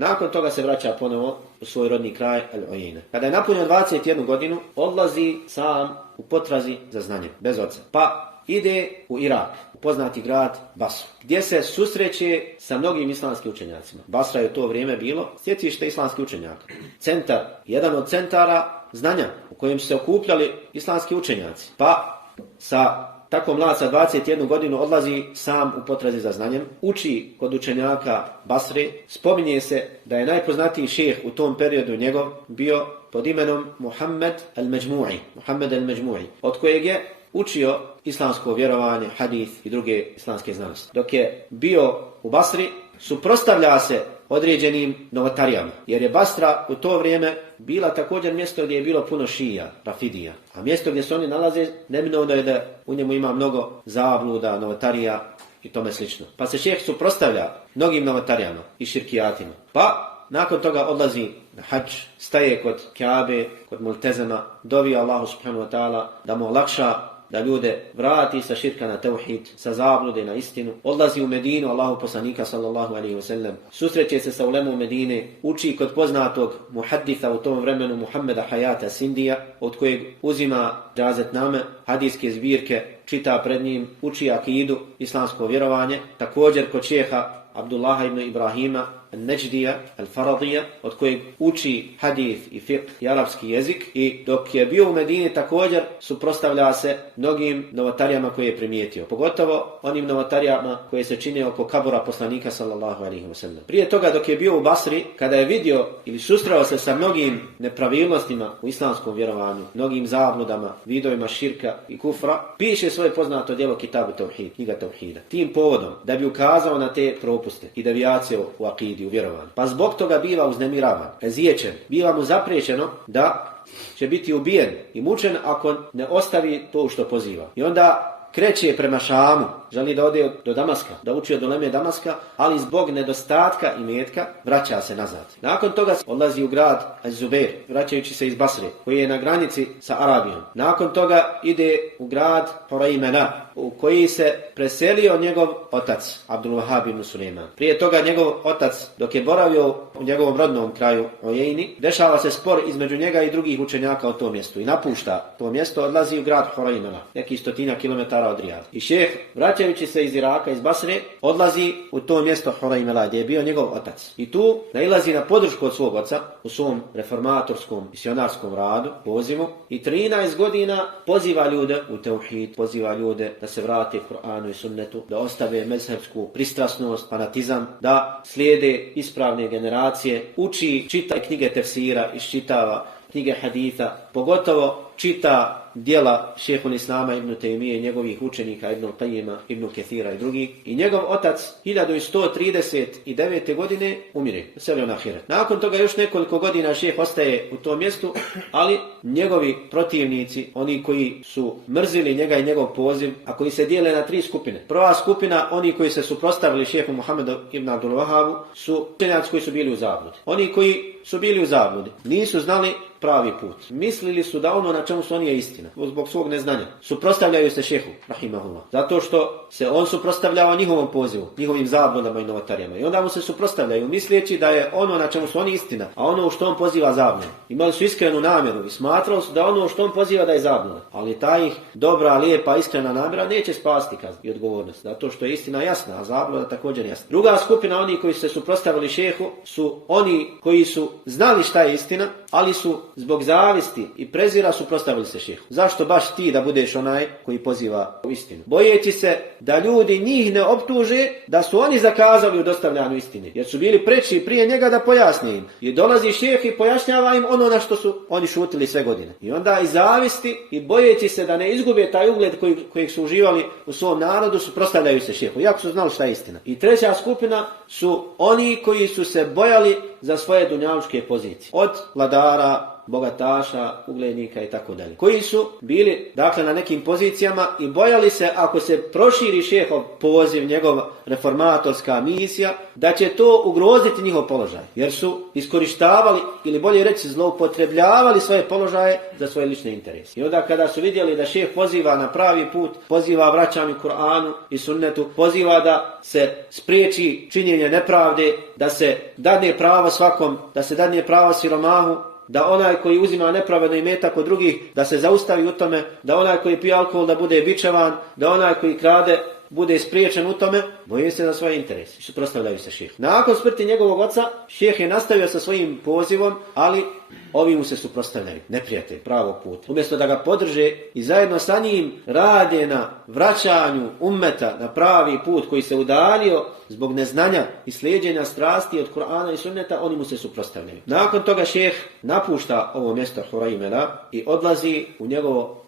Nakon toga se vraća ponovo u svoj rodni kraj Al-Ujejne. Kada je napunio 21 godinu, odlazi sam u potrazi za znanjem, bez oca. Pa ide u Irak, u poznati grad Basru, gdje se susreće sa mnogim islamskim učenjacima. Basra je u to vrijeme bilo sjecište islamskih učenjaka. Centar, jedan od centara znanja u kojem su se okupljali islamski učenjaci. Pa sa tako mlad sa 21 godinu odlazi sam u potrazi za znanjem, uči kod učenjaka Basre. Spominje se da je najpoznatiji šejh u tom periodu njegov bio pod imenom Muhammed al-Međmu'i, od kojeg je učio islamsko vjerovanje, hadith i druge islamske znanosti. Dok je bio u Basri, suprotstavlja se određenim novotarijama, jer je Basra u to vrijeme bila također mjesto gdje je bilo puno šija, rafidija. A mjesto gdje se oni nalaze, neminovno je da u njemu ima mnogo zabluda, novotarija i tome slično. Pa se šejh suprotstavlja mnogim novotarijama i širkijatima. Pa nakon toga odlazi na hadž, staje kod Kjabe, kod Multezema, dovi Allahu subhanahu wa ta'ala da mu olakša da ljude vrati sa širka na tevhid, sa zablude na istinu. Odlazi u Medinu, Allahu poslanika sallallahu alaihi wa sallam. Susreće se sa ulemom Medine, uči kod poznatog muhadditha u tom vremenu Muhammeda Hayata Sindija, od kojeg uzima džazetname, hadijske zbirke, čita pred njim, uči akidu, islamsko vjerovanje. Također kod šeha Abdullaha ibn Ibrahima Nejdija, Al-Faradija, od kojeg uči hadith i fiqh i arapski jezik, i dok je bio u Medini također suprotstavlja se mnogim novotarijama koje je primijetio, pogotovo onim novotarijama koje se čine oko kabura poslanika sallallahu alaihi wa sallam. Prije toga dok je bio u Basri, kada je vidio ili susreo se sa mnogim nepravilnostima u islamskom vjerovanju, mnogim zabludama, vidovima širka i kufra, piše svoje poznato djelo Kitabu Tevhid, knjiga Tevhida. Tim povodom, da bi ukazao na te propuste i devijacije u akidi, u vjerovanju. Pa zbog toga biva uznemiravan, eziječen, biva mu zapriječeno da će biti ubijen i mučen ako ne ostavi to što poziva. I onda kreće prema Šamu, želi da ode do Damaska, da uči od uleme Damaska, ali zbog nedostatka imetka vraća se nazad. Nakon toga odlazi u grad Az-Zubair, vraćajući se iz Basre, koji je na granici sa Arabijom. Nakon toga ide u grad Huraymena, u koji se preselio njegov otac, Abdul Wahhab ibn Sulejman. Prije toga njegov otac, dok je boravio u njegovom rodnom kraju Ujejni, dešava se spor između njega i drugih učenjaka u tom mjestu i napušta to mjesto, odlazi u grad Huraymena, nekih 100 kilometara od Rijada. I šejh, vraćajući se iz Iraka, iz Basre, odlazi u to mjesto Huraymena gdje je bio njegov otac. I tu nailazi na podršku od svog oca u svom reformatorskom misionarskom radu, pozivu, i 13 godina poziva ljude u tevhid, poziva ljude da se vrate Kur'anu i sunnetu, da ostave mezhebsku pristrasnost, fanatizam, da slijede ispravne generacije, uči, čita knjige tefsira, iščitava knjige haditha, pogotovo čita djela šehhul Islama ibn Tejmije, njegovih učenika Ibn Qayyima, Ibn Kathira i drugih. I njegov otac 1139. godine umire, selio na ahiret. Nakon toga još nekoliko godina šejh ostaje u tom mjestu, ali njegovi protivnici, oni koji su mrzili njega i njegov poziv, a koji se dijele na 3 skupine. Prva skupina, oni koji se suprotstavili šejhu Muhammedu ibn Abdul Wahhabu, su učenjaci koji su bili u zabludi. Oni koji su bili u zabludi nisu znali pravi put. Mislili su da ono na čemu su oni je istina. Zbog svog neznanja. Suprotstavljaju se šehu, rahimahullah. Zato što se on suprotstavljava njihovom pozivu, njihovim zabludama i novotarijama. I onda mu se suprotstavljaju misleći da je ono na čemu su oni istina, a ono u što on poziva zabludu. Imali su iskrenu namjeru i smatrali su da ono u što on poziva da je zabluda. Ali ta ih dobra, lijepa, iskrena namjera neće spasti kaznu i odgovornost. Zato što je istina jasna, a zabluda također jasna. Druga skupina, oni koji su se suprotstavili šehu, su oni koji su znali šta je istina, ali su zbog zavisti i prezira suprotstavili se šehu. Zašto baš ti da budeš onaj koji poziva u istinu? Bojeći se da ljudi njih ne optuže da su oni zakazali u dostavljanju istine, jer su bili preči prije njega da pojasni im. I dolazi šejh i pojašnjava im ono na što su oni šutili sve godine. I onda i zavisti i bojeći se da ne izgube taj ugled kojeg su uživali u svom narodu, suprotstavljaju se šehu, iako su znali šta je istina. I treća skupina su oni koji su se bojali za svoje dunjalučke pozicije. Od vladara, bogataša, uglednika i tako dalje. Koji su bili dakle na nekim pozicijama i bojali se ako se proširi šehov poziv, njegova reformatorska misija, da će to ugroziti njihov položaj. Jer su iskorištavali ili bolje reći zloupotrebljavali svoje položaje za svoje lične interese. I onda kada su vidjeli da šeh poziva na pravi put, poziva vraćanju Kur'anu i sunnetu, poziva da se spriječi činjenje nepravde, da se dadne pravo svakom, da se dadne pravo siromahu, da onaj koji uzima nepravedno imetak od drugih, da se zaustavi u tome, da onaj koji pije alkohol da bude bičevan, da onaj koji krade bude spriječen u tome, boje se za svoje interese i suprotstavljaju se šehu. Nakon smrti njegovog oca, šeh je nastavio sa svojim pozivom, ali ovi mu se suprotstavljaju, neprijatelj pravog puta. Umjesto da ga podrže i zajedno sa njim rade na vraćanju ummeta na pravi put koji se udaljio zbog neznanja i slijeđenja strasti od Kur'ana i sunneta, oni mu se suprotstavljaju. Nakon toga šeh napušta ovo mjesto Huraymela i odlazi u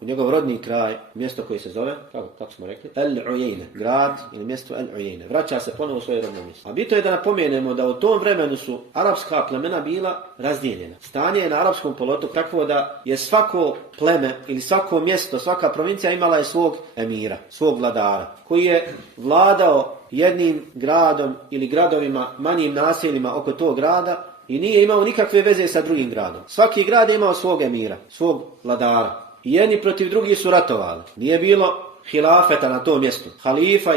njegov rodni kraj, mjesto koje se zove, kako smo rekli, Al-Uyayna, grad ili mjesto Al-Uyayna. Vraća se ponovo u svoje rodno mjesto. A bito je da napomenemo da u tom vremenu su arapska plemena bila razdijeljena. Stanje je na arapskom poluotoku takvo da je svako pleme ili svako mjesto, svaka provincija imala je svog emira, svog vladara, koji je vladao jednim gradom ili gradovima, manjim naseljima oko tog grada i nije imao nikakve veze sa drugim gradom. Svaki grad je imao svog emira, svog vladara. I jedni protiv drugih su ratovali. Nije bilo hilafeta na tom mjestu. Halifa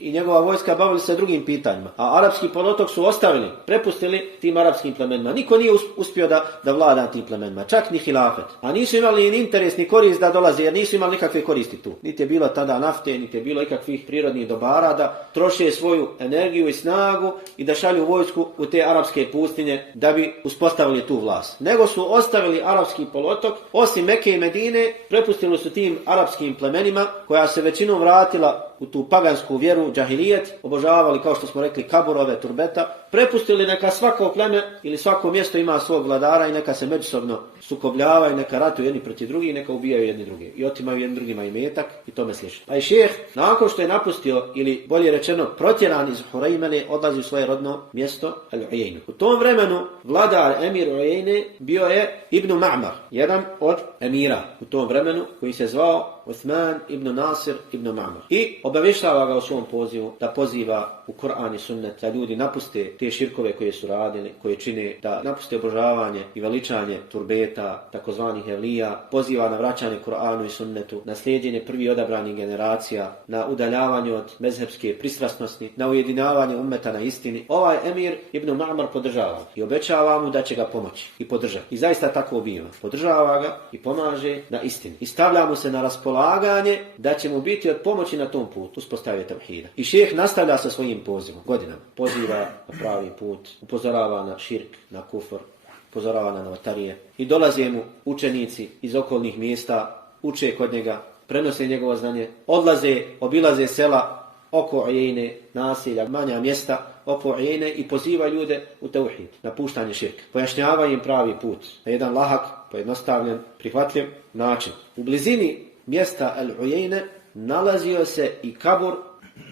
i njegova vojska bavili se drugim pitanjima. A arapski poluotok su ostavili, prepustili tim arapskim plemenima. Niko nije uspio da vlada tim plemenima, čak ni hilafet. A nisu imali ni interes, ni korist da dolaze, jer nisu imali nikakve koristi tu. Niti je bilo tada nafte, niti je bilo ikakvih prirodnih dobara da troše svoju energiju i snagu i da šalju vojsku u te arapske pustinje da bi uspostavili tu vlast. Nego su ostavili arapski poluotok, osim Mekke i Medine, prepustili su tim arapskim plemenima koja se većinom vratila u tu pagansku vjeru, džahilijet, obožavali, kao što smo rekli, kaburove, turbeta, prepustili neka svako pleme ili svako mjesto ima svog vladara i neka se međusobno sukobljavaju, neka ratuju jedni protiv drugih, neka ubijaju jedni drugi i otimaju jedni drugima imetak i tome slično. A i šejh, nakon što je napustio, ili bolje rečeno protjeran iz Huraymele, odlazi u svoje rodno mjesto Al-Uyaynu. U tom vremenu vladar emir Uyayne bio je Ibn Ma'mar, jedan od emira u tom vremenu, koji se zvao Uthman ibn Nasir ibn Ma'mar. I obavještava ga u svom pozivu da poziva u Kur'an i sunnet da ljudi napuste te širkove koje su radili, koje čine, da napuste obožavanje i veličanje turbeta, takozvanih evlija, poziva na vraćanje Kur'anu i sunnetu, na slijeđenje prvi odabranih generacija, na udaljavanje od mezhepske pristrasnosti, na ujedinjavanje ummeta na istini. Ovaj emir Ibn Ma'mar podržava i obećava mu da će ga pomoći i podržati. I zaista tako biva. Podržava ga i pomaže na istini. I stavlja mu se na raspolaganje da će mu biti od pomoći na tom putu, uspostavlja tevhida. I šejh nastavlja sa svojim pozivom godinama. Poziva na pravi put, upozorava na širk, na kufr, upozorava na novotarije. I dolaze mu učenici iz okolnih mjesta, uče kod njega, prenose njegovo znanje, odlaze, obilaze sela oko Uyayne, naselja, manja mjesta oko Uyayne i poziva ljude u tevhid, napuštanje širka. Pojašnjava im pravi put na jedan lahak, pojednostavljen, prihvatljiv način. U blizini mjesta Al-Uyayne nalazio se i kabur,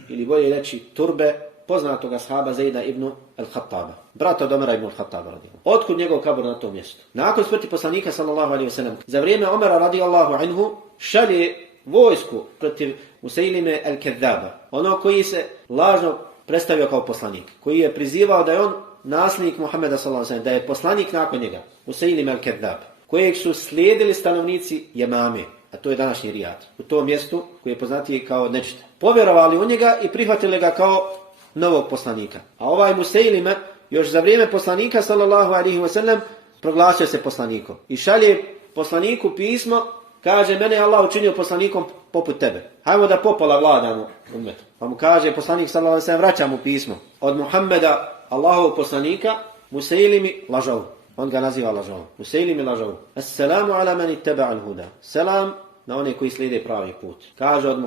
ili bolje reći turbe, poznatog ashaba Zejda ibn al-Khattaba, brata od Omera ibn al-Khattaba. Otkud njegov kabur na tom mjestu? Nakon smrti poslanika sallallahu alejhi ve sellem, za vrijeme Omera radijallahu anhu, šalje vojsku protiv Musailime al-Kedhaba, ono koji se lažno predstavio kao poslanik, koji je prizivao da je on nasljednik Muhameda sallallahu alejhi ve sellem, da je poslanik nakon njega, Musailime al-Kedhab, kojeg su slijedili stanovnici Jemame, a to je današnji Rijad, u tom mjestu koji je poznatiji kao Neđd. Povjerovali u njega i prihvatili ga kao novog poslanika. A ovaj Musailime još za vrijeme poslanika sallallahu alejhi ve sellem proglasio se poslanikom i šalje poslaniku pismo, kaže: mene je Allah učinio poslanikom poput tebe. Hajmo da popola vladamo ummetom. Pa mu kaže poslanik sallallahu alejhi ve sellem, vraća mu pismo od Muhammeda, Allahovog poslanika, Musailimi lažov. On ga naziva lažovom. Musailimi lažov. Assalamu ala man ittaba'a al-huda. Selam na one koji slijede pravi put. Kaže od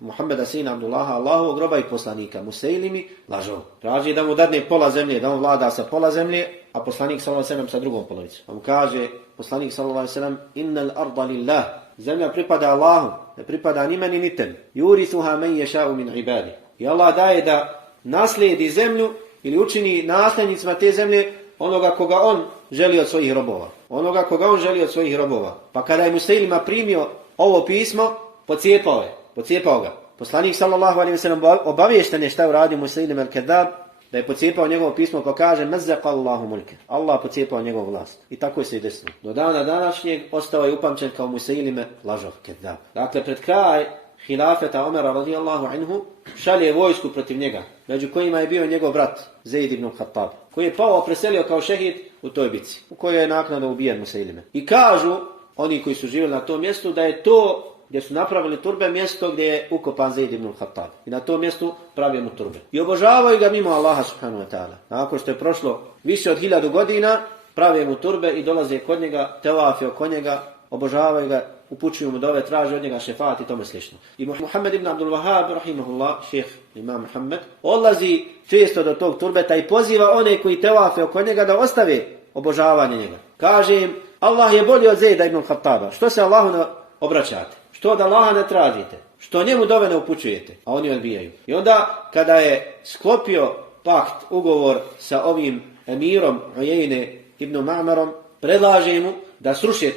Muhammeda sina Abdullaha, Allahovog roba i poslanika, Musailimi lažov. Traži da mu dadne pola zemlje, da on vlada sa pola zemlje, a poslanik sallallahu alejhi ve sellem sa drugom polovicom. Pa mu kaže poslanik sallallahu alejhi ve sellem: innal arda lillah. Zemlja pripada Allahu, ne pripada ni meni ni tebi. Yurithuha man yasha'u min ibadi. I Allah daje da naslijedi zemlju ili učini nasljednicima te zemlje onoga koga on želi od svojih robova. Onoga koga on želi od svojih robova. Pa kada je Musailima primio ovo pismo, pocijepao ga. Poslanik sallallahu alejhi ve sellem obaviješten je šta je uradio Musailim el-Kedab, da je pocijepao njegovo pismo pa kaže mazzaqa Allahu mulke. Allah pocijepao njegovu vlast. I tako je se i desilo. Do dana današnjeg ostao je upamćen kao Musailime lažov Kedab. Dakle, pred kraj hilafeta Omera radijallahu anhu šalje vojsku protiv njega, među kojima je bio njegov brat Zaid ibn Khattab, koji je pao, preselio kao šehid u toj bici, u kojoj je naknadno ubijen Musailime. I kažu oni koji su živjeli na tom mjestu da je to gdje su napravili turbe mjesto gdje je ukopan Zaid ibn Khattab. I na tom mjestu pravi mu turbe. I obožavaju ga mimo Allaha subhanahu wa ta'ala. Nakon što je prošlo više od 1000 godina, pravi mu turbe i dolaze kod njega, tevafi oko njega, obožavaju ga, upućuju mu dove, traže od njega šefat i tome slično. I Muhammed ibn Abdul Wahhab, rahimahullah, šejh imam Muhammed, odlazi često do tog turbeta i poziva one koji tevafe oko njega da ostave obožavanje njega. Kaže im, Allah je bolji od Zaida ibn Khattaba. Što se Allahu ne obraćate? Što od Allaha ne tražite? Što njemu dove ne upućujete? A oni odbijaju. I onda kada je sklopio pakt, ugovor sa ovim emirom Ujejne ibn Ma'marom, predlaže mu da sruše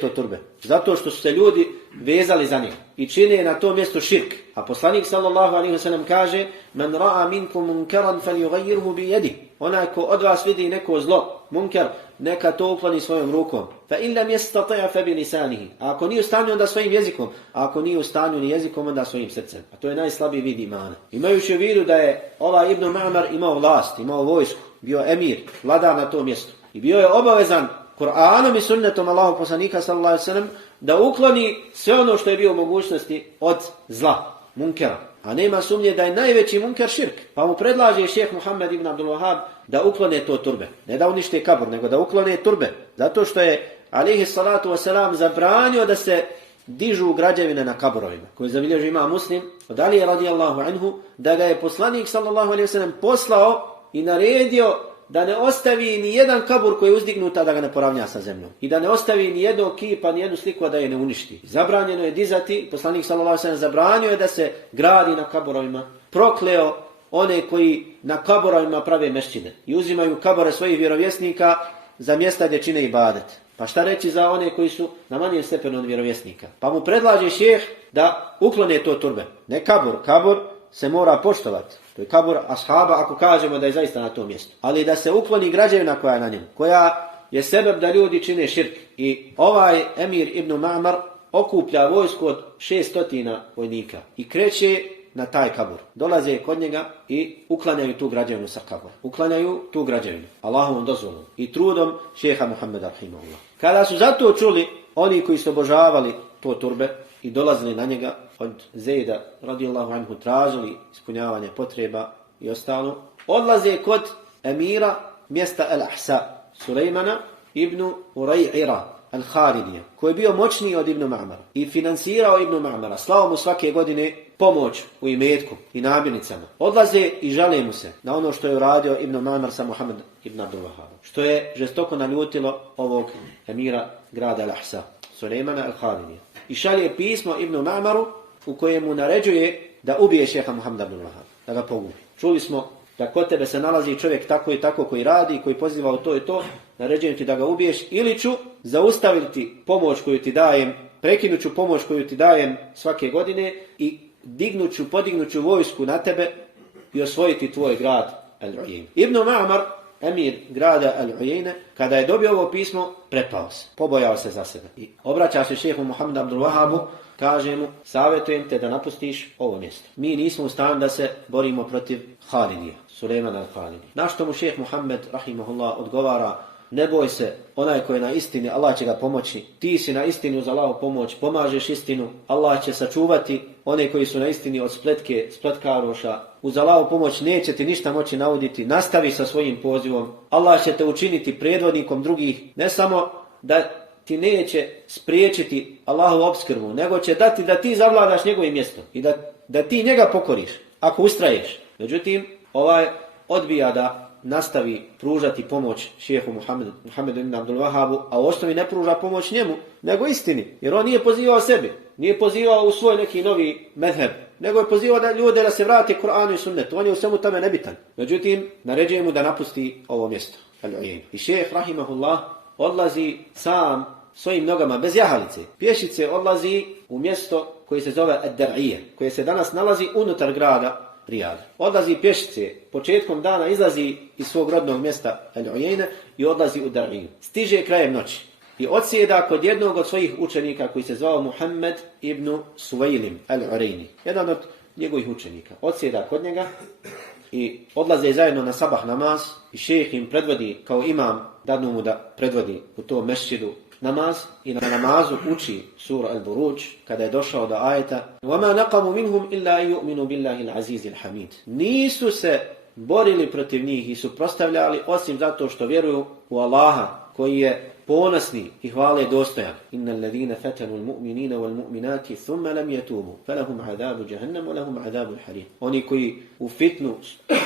to turbe. Zato što su se ljudi vezali za njega i čine na tom mjestu širk. A poslanik sallallahu alejhi ve sellem kaže: "Men ra'a minkum munkaran falyughayyirhu bi yadihi." Onaj ko od vas vidi neko zlo, munkar, neka to ukloni svojom rukom. Fa in lam yastati' fa bi lisanihi. Ako nije u stanju, onda svojim jezikom. A ako nije u stanju ni jezikom, onda svojim srcem. A to je najslabiji vid imana. Imajući u vidu da je ovaj Ibn Ma'mar imao vlast, imao vojsku, bio emir, vladar na tom mjestu. I bio je obavezan Kur'anom i sunnetom Allahog poslanika sallallahu alejhi ve sellem da ukloni sve ono što je bio u mogućnosti od zla, munkera. A nema sumnje da je najveći munker širk. Pa mu predlaže šejh Muhammed ibn Abdul Wahhab da uklone to turbe. Ne da unište kabur, nego da uklone turbe. Zato što je alejhi salatu vesselam zabranio da se dižu građevine na kaburovima, koji zabilježi imam Muslim od Alije radijallahu anhu, da ga je poslanik sallallahu alejhi ve sellem poslao i naredio da ne ostavi ni jedan kabur koji je uzdignut, a da ga ne poravnja sa zemljom. I da ne ostavi ni jednog kipa, ni jednu sliku, a da je ne uništi. Zabranjeno je dizati, poslanik sallallahu alejhi ve sellem zabranio je da se gradi na kaburovima. Prokleo one koji na kaburovima prave mešćide i uzimaju kabore svojih vjerovjesnika za mjesta gdje čine ibadet. Pa šta reći za one koji su na manjem stepenu od vjerovjesnika? Pa mu predlaže šejh da uklone to turbe. Ne kabur, kabur se mora poštovati. To je kabur ashaba ako kažemo da je zaista na tom mjestu. Ali da se ukloni građevina koja je na njemu, koja je sebeb da ljudi čine širk. I ovaj emir ibn Ma'mar okuplja vojsku od 600 vojnika i kreće na taj kabur. Dolaze kod njega i uklanjaju tu građevinu sa kabura. Uklanjaju tu građevinu Allahovom dozvolom i trudom šeha Muhammeda rahimahullah. Kada su zato čuli oni koji su obožavali to turbe i dolazili na njega od Zejda radijallahu anhu, tražili ispunjavanje potreba i ostalo, odlaze kod emira mjesta Al-Ahsa, Sulejmana ibn Uraj'ira Al-Khalidija, koji je bio moćniji od Ibn Ma'mara i finansirao Ibn Ma'mara, slao mu svake godine pomoć u imetku i namirnicama. Odlaze i žale mu se na ono što je uradio Ibn Ma'mar sa Muhammed ibn Abdul Wahhab, što je žestoko naljutilo ovog emira grada Al-Ahsa, Sulejmana Al-Khalidija. I šalje pismo Ibn Ma'maru u kojemu naređuje da ubije šeha Muhammeda ibn Wahhab, da ga pogubi. Čuli smo da kod tebe se nalazi čovjek tako i tako koji radi, koji poziva u to i to, naređujem ti da ga ubiješ, ili ću zaustaviti pomoć koju ti dajem, prekinut ću pomoć koju ti dajem svake godine i podignut ću vojsku na tebe i osvojiti tvoj grad Al-Ujejne. Ibn Ma'mar, emir grada Al-Ujejne, kada je dobio ovo pismo, prepao se, pobojao se za sebe. I obraća se šehu Muhammedu Abdul Wahhabu, kaže mu: savjetujem te da napustiš ovo mjesto. Mi nismo u stanju da se borimo protiv Halidija, Sulejmana al-Khalidi. Na što mu šejh Muhammed rahimahullah odgovara: ne boj se, onaj koji je na istini, Allah će ga pomoći. Ti si na istini uz Allahovu pomoć, pomažeš istinu, Allah će sačuvati one koji su na istini od spletkaroša. Uz Allahovu pomoć neće ti ništa moći nauditi. Nastavi sa svojim pozivom. Allah će te učiniti predvodnikom drugih, ne samo da ti neće spriječiti Allahovu opskrbu, nego će dati da ti zavladaš njegovim mjestom i da ti njega pokoriš ako ustraješ. Međutim, ovaj odbija da nastavi pružati pomoć šehu Muhammedu ibn Abdul Wahhabu, a u osnovi ne pruža pomoć njemu, nego istini. Jer on nije pozivao sebi, nije pozivao u svoj neki novi medheb, nego je pozivao da ljude da se vrate Kur'anu i sunnetu. On je u svemu tome nebitan. Međutim, naređuje mu da napusti ovo mjesto. al-Ujayn. I šejh rahimahullah odlazi sam svojim nogama, bez jahalice. Pješice odlazi u mjesto koje se zove Ad-Dar'ije, koje se danas nalazi unutar grada Rijada. Odlazi pješice, početkom dana izlazi iz svog rodnog mjesta Al-Ujayna i odlazi u Dar'iju. Stiže krajem noći i odsjeda kod jednog od svojih učenika koji se zvao Muhammed ibn Suvailim Al-Urayni, jedan od njegovih učenika. Odsjeda kod njega i odlaze zajedno na sabah namaz i šejh im predvodi kao imam, dadnu mu da predvodi u tom mešćidu namaz i na namazu uči sura Al-Buruđ kada je došao do ajeta وَمَا نَقَمُ مِنْهُمْ إِلَّا يُؤْمِنُوا بِاللَّهِ الْعَزِيزِ الْحَمِيدِ. Nisu se borili protiv njih i suprotstavljali osim zato što vjeruju u Allaha koji je ponosni i hvale dostojan. Innal ladina fatanu al-mu'minina wal-mu'minati thumma lam yatubu falahum adabu jahannam wa lahum adabu al-harim. Oni koji u fitnu,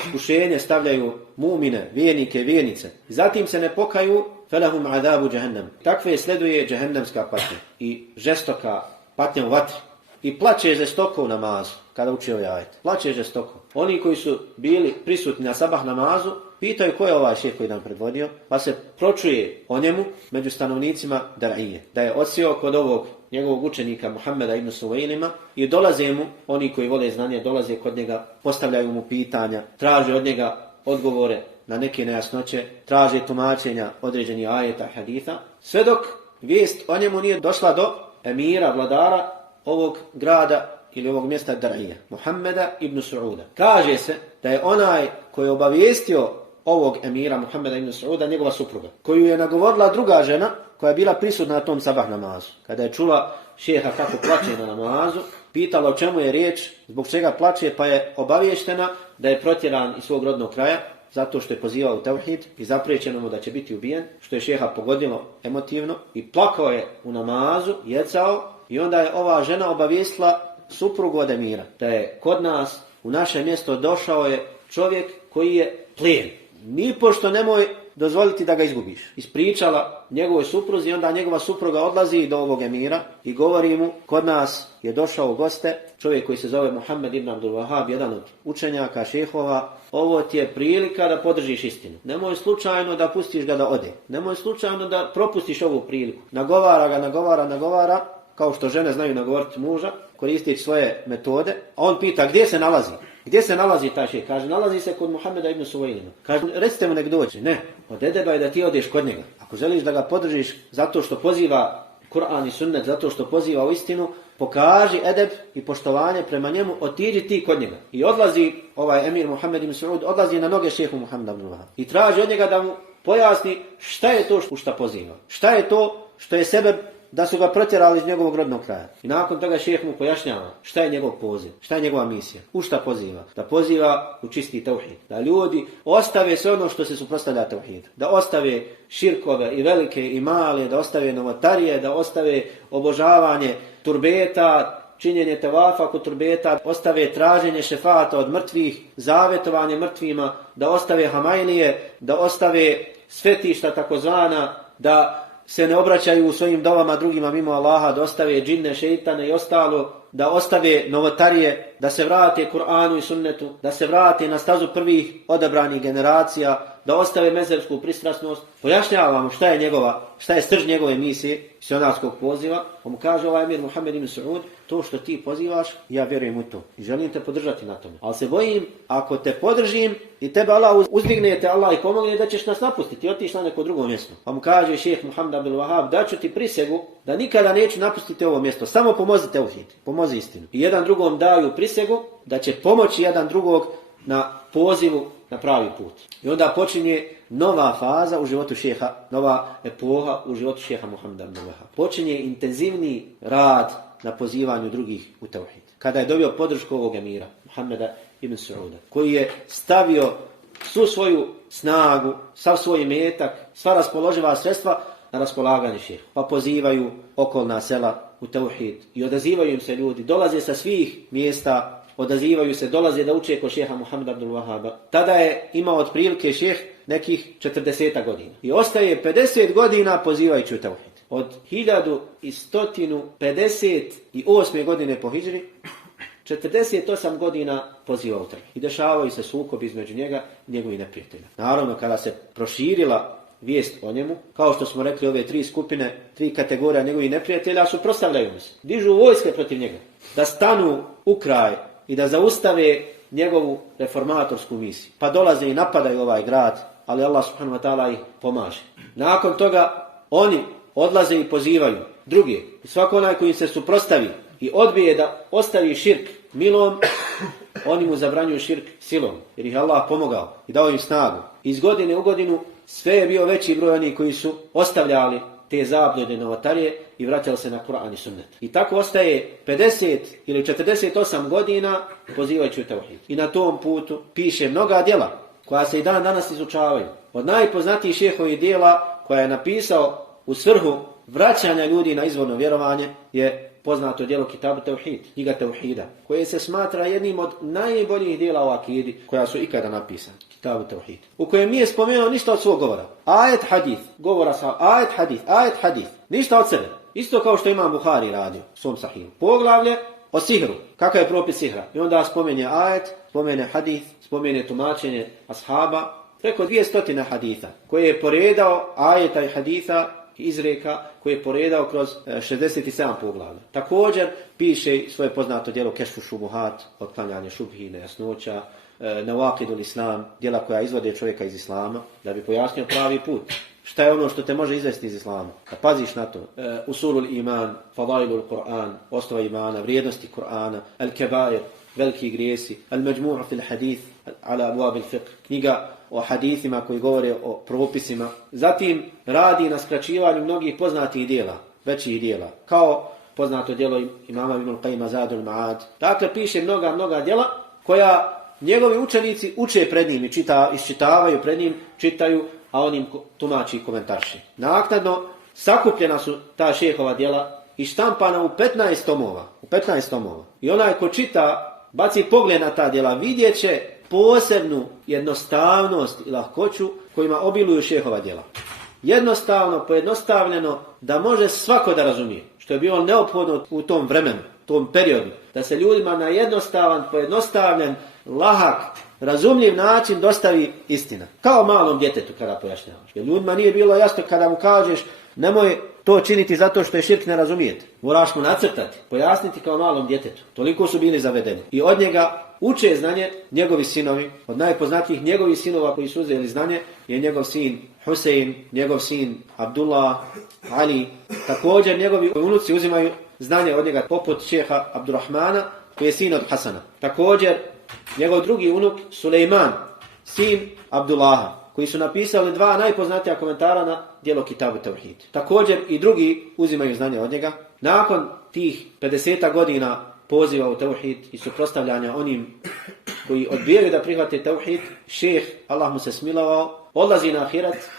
iskušenje stavljaju mu'mine, vjernike, vjernice, zatim se ne pokaju, falahum adabu jahannam. Takve sleduje džehennemska patnja i žestoka patnja u vatri. I plače žestoko u namazu kada uči ovaj ajet. Plače žestoko. Oni koji su bili prisutni na sabah namazu pitaju ko je ovaj šejh koji nam predvodio, pa se pročuje o njemu među stanovnicima Dar'ije. Da je odsjeo kod ovog njegovog učenika Muhammeda ibn Suvailima i dolaze mu, oni koji vole znanje, dolaze kod njega, postavljaju mu pitanja, traže od njega odgovore na neke nejasnoće, traže tumačenja određenih ajeta, haditha, sve dok vijest o njemu nije došla do emira, vladara ovog grada ili ovog mjesta Dar'ija, Muhammeda ibn Su'uda. Kaže se da je onaj koji je obavijestio ovog emira Muhammeda ibn Su'uda njegova supruga, koju je nagovorila druga žena koja je bila prisutna na tom sabah namazu. Kada je čula šeha kako plače na namazu, pitala o čemu je riječ, zbog čega plače, pa je obaviještena da je protjeran iz svog rodnog kraja zato što je pozivao u tevhid i zapriječeno mu da će biti ubijen, što je šeha pogodilo emotivno i plakao je u namazu, jecao, i onda je ova žena obavijestila suprugu od emira da je kod nas u naše mjesto došao je čovjek koji je plijen. Nipošto nemoj dozvoliti da ga izgubiš. Ispričala njegovoj supruzi i onda njegova supruga odlazi do ovog emira i govori mu kod nas je došao u goste čovjek koji se zove Muhammed ibn Abdul Wahhab, jedan od učenjaka, šehova. Ovo ti je prilika da podržiš istinu. Nemoj slučajno da pustiš ga da ode. Nemoj slučajno da propustiš ovu priliku. Nagovara ga, nagovara, kao što žene znaju nagovoriti muža, koristeći svoje metode. A on pita gdje se nalazi? Gdje se nalazi taj šejh? Kaže, nalazi se kod Muhammeda ibn Suvailima. Kaže, recite mu nek dođe. Ne, od edeba je da ti odeš kod njega. Ako želiš da ga podržiš zato što poziva Kur'an i sunnet, zato što poziva u istinu, pokaži edeb i poštovanje prema njemu, otiđi ti kod njega. I odlazi ovaj emir Muhammed ibn Su'ud, odlazi na noge šehu Muhammeda ibn Wahhab. I traži od njega da mu pojasni šta je to u šta poziva. Šta je to što je sebe da su ga protjerali iz njegovog rodnog kraja. I nakon toga šejh mu pojašnjava šta je njegov poziv, šta je njegova misija, u šta poziva. Da poziva u čisti tauhid. Da ljudi ostave sve ono što se suprotstavlja tauhidu. Da ostave širkove i velike i male, da ostave novotarije, da ostave obožavanje turbeta, činjenje tevafa kod turbeta, ostave traženje šefata od mrtvih, zavetovanje mrtvima, da ostave hamajlije, da ostave svetišta takozvana, da se ne obraćaju u svojim dovama drugima mimo Allaha, da ostave džinne, šeitane i ostalo, da ostave novotarije, da se vrate Kur'anu i sunnetu, da se vrate na stazu prvih odabranih generacija, da ostave mezhebsku pristrasnost. Pojašnjavamo šta je srž njegove misije, misionarskog poziva. On mu kaže ovaj emir Muhammed ibn Su'ud, to što ti pozivaš, ja vjerujem u to i želim te podržati na tome. Ali se bojim, ako te podržim i tebe Allah uzdignete, Allah i pomogne, da ćeš nas napustiti i otići na neko drugo mjesto. Pa mu kaže šejh Muhammed Abdul Wahhab, daću ti prisegu da nikada neću napustiti ovo mjesto, samo pomozi tauhid, pomozi istinu. I jedan drugom daju prisegu da će pomoći jedan drugog na pozivu na pravi put. I onda počinje nova faza u životu šeha, nova epoha u životu šeha Muhammeda ibn Wahhab. Počinje intenzivni rad na pozivanju drugih u tauhid. Kada je dobio podršku ovog emira, Muhammeda ibn Su'uda, koji je stavio svu svoju snagu, sav svoj imetak, sva raspoloživa sredstva na raspolaganje šeha. Pa pozivaju okolna sela u tauhid i odazivaju im se ljudi, dolaze sa svih mjesta, odazivaju se, dolaze da uče kod šeha Muhammeda Abdul Wahhaba. Tada je imao otprilike šeh nekih 40 godina. I ostaje 50 godina pozivajući u tauhid. Od 1158. godine po hidžri 48 godina poziva u tevhid. I dešavaju se sukobi između njega i njegovih neprijatelja. Naravno, kada se proširila vijest o njemu, kao što smo rekli, ove 3 skupine, 3 kategorije njegovih neprijatelja suprotstavljaju mu se. Dižu vojske protiv njega. Da stanu u kraj i da zaustave njegovu reformatorsku misiju. Pa dolaze i napadaju ovaj grad, ali Allah subhanahu wa ta'ala ih pomaže. Nakon toga oni odlaze i pozivaju druge. I svako onaj koji se suprotstavi i odbije da ostavi širk milom, oni mu zabranjuju širk silom, jer ih Allah pomogao i dao im snagu. Iz godine u godinu sve je bio veći broj onih koji su ostavljali te zabljede novotarije i vraćali se na Kur'an i sunnet. I tako ostaje 50 ili 48 godina pozivajući u tevhid. I na tom putu piše mnoga djela koja se i dan danas izučavaju. Od najpoznatijih šehovih djela koja je napisao u svrhu vraćanja ljudi na izvorno vjerovanje je poznato djelo Kitabu Tevhid, knjiga Tevhida, koje se smatra jednim od najboljih djela u akidi koja su ikada napisane. Kitabu Tevhid. U kojem nije spomenuo ništa od svog govora. Ajet hadith, govora sa ajet hadith. Ništa od sebe. Isto kao što Imam Buhari radio u svom sahihu. Poglavlje o sihru. Kakav je propis sihra? I onda spomene ajet, spomene hadith, spomene tumačenje ashaba. Preko 200 haditha koje je poredao ajeta i haditha izreka koje je poredao kroz 67 poglavlja. Također piše svoje poznato djelo Kešfu šubuhat, otklanjanje šubhi, nejasnoća, Nawaqidul Islam, djela koja izvode čovjeka iz Islama, da bi pojasnio pravi put. Šta je ono što te može izvesti iz Islama? Da paziš na to. Usulul iman, Fadailul Kur'an, osnova imana, vrijednosti Kur'ana, Al-Kebair, veliki grijesi, Al-Majmu'a fil hadith, ala abwab al-fiqh, knjiga o hadithima koji govore o propisima. Zatim radi na skraćivanju mnogih poznatih djela, većih djela, kao poznato djelo imama Ibn Qayyima Zadul Ma'ad. Dakle, piše mnoga djela koja njegovi učenici uče pred njim i iščitavaju pred njim, čitaju, a on im tumači i komentarši. Naknadno sakupljena su ta šehova djela i štampana u 15 tomova. I onaj ko čita, baci pogled na ta djela, vidjet će posebnu jednostavnost i lahkoću kojima obiluju šehova djela. Jednostavno, pojednostavljeno, da može svako da razumije, što je bilo neophodno u tom vremenu, tom periodu, da se ljudima na jednostavan, pojednostavljen, lahak, razumljiv način dostavi istina. Kao malom djetetu kada pojašnjavaš. Jer ljudima nije bilo jasno kada mu kažeš nemoj to činiti zato što je širk ne razumijete. Moraš mu nacrtati, pojasniti kao malom djetetu. Toliko su bili zavedeni. I od njega uče znanje njegovi sinovi. Od najpoznatijih njegovih sinova koji su uzeli znanje je njegov sin Husein, njegov sin Abdullah, Ali. Također njegovi unuci uzimaju znanje od njega poput šeha Abdurrahmana koji je sin od Hasana. Također njegov drugi unuk Sulejman, sin Abdullaha, koji su napisali 2 najpoznatija komentara na djelo Kitabu Tevhid. Također i drugi uzimaju znanje od njega. Nakon tih 50 godina poziva u Tevhid i suprotstavljanja onim koji odbijaju da prihvate Tevhid, šejh, Allah mu se smilovao, odlazi na ahiret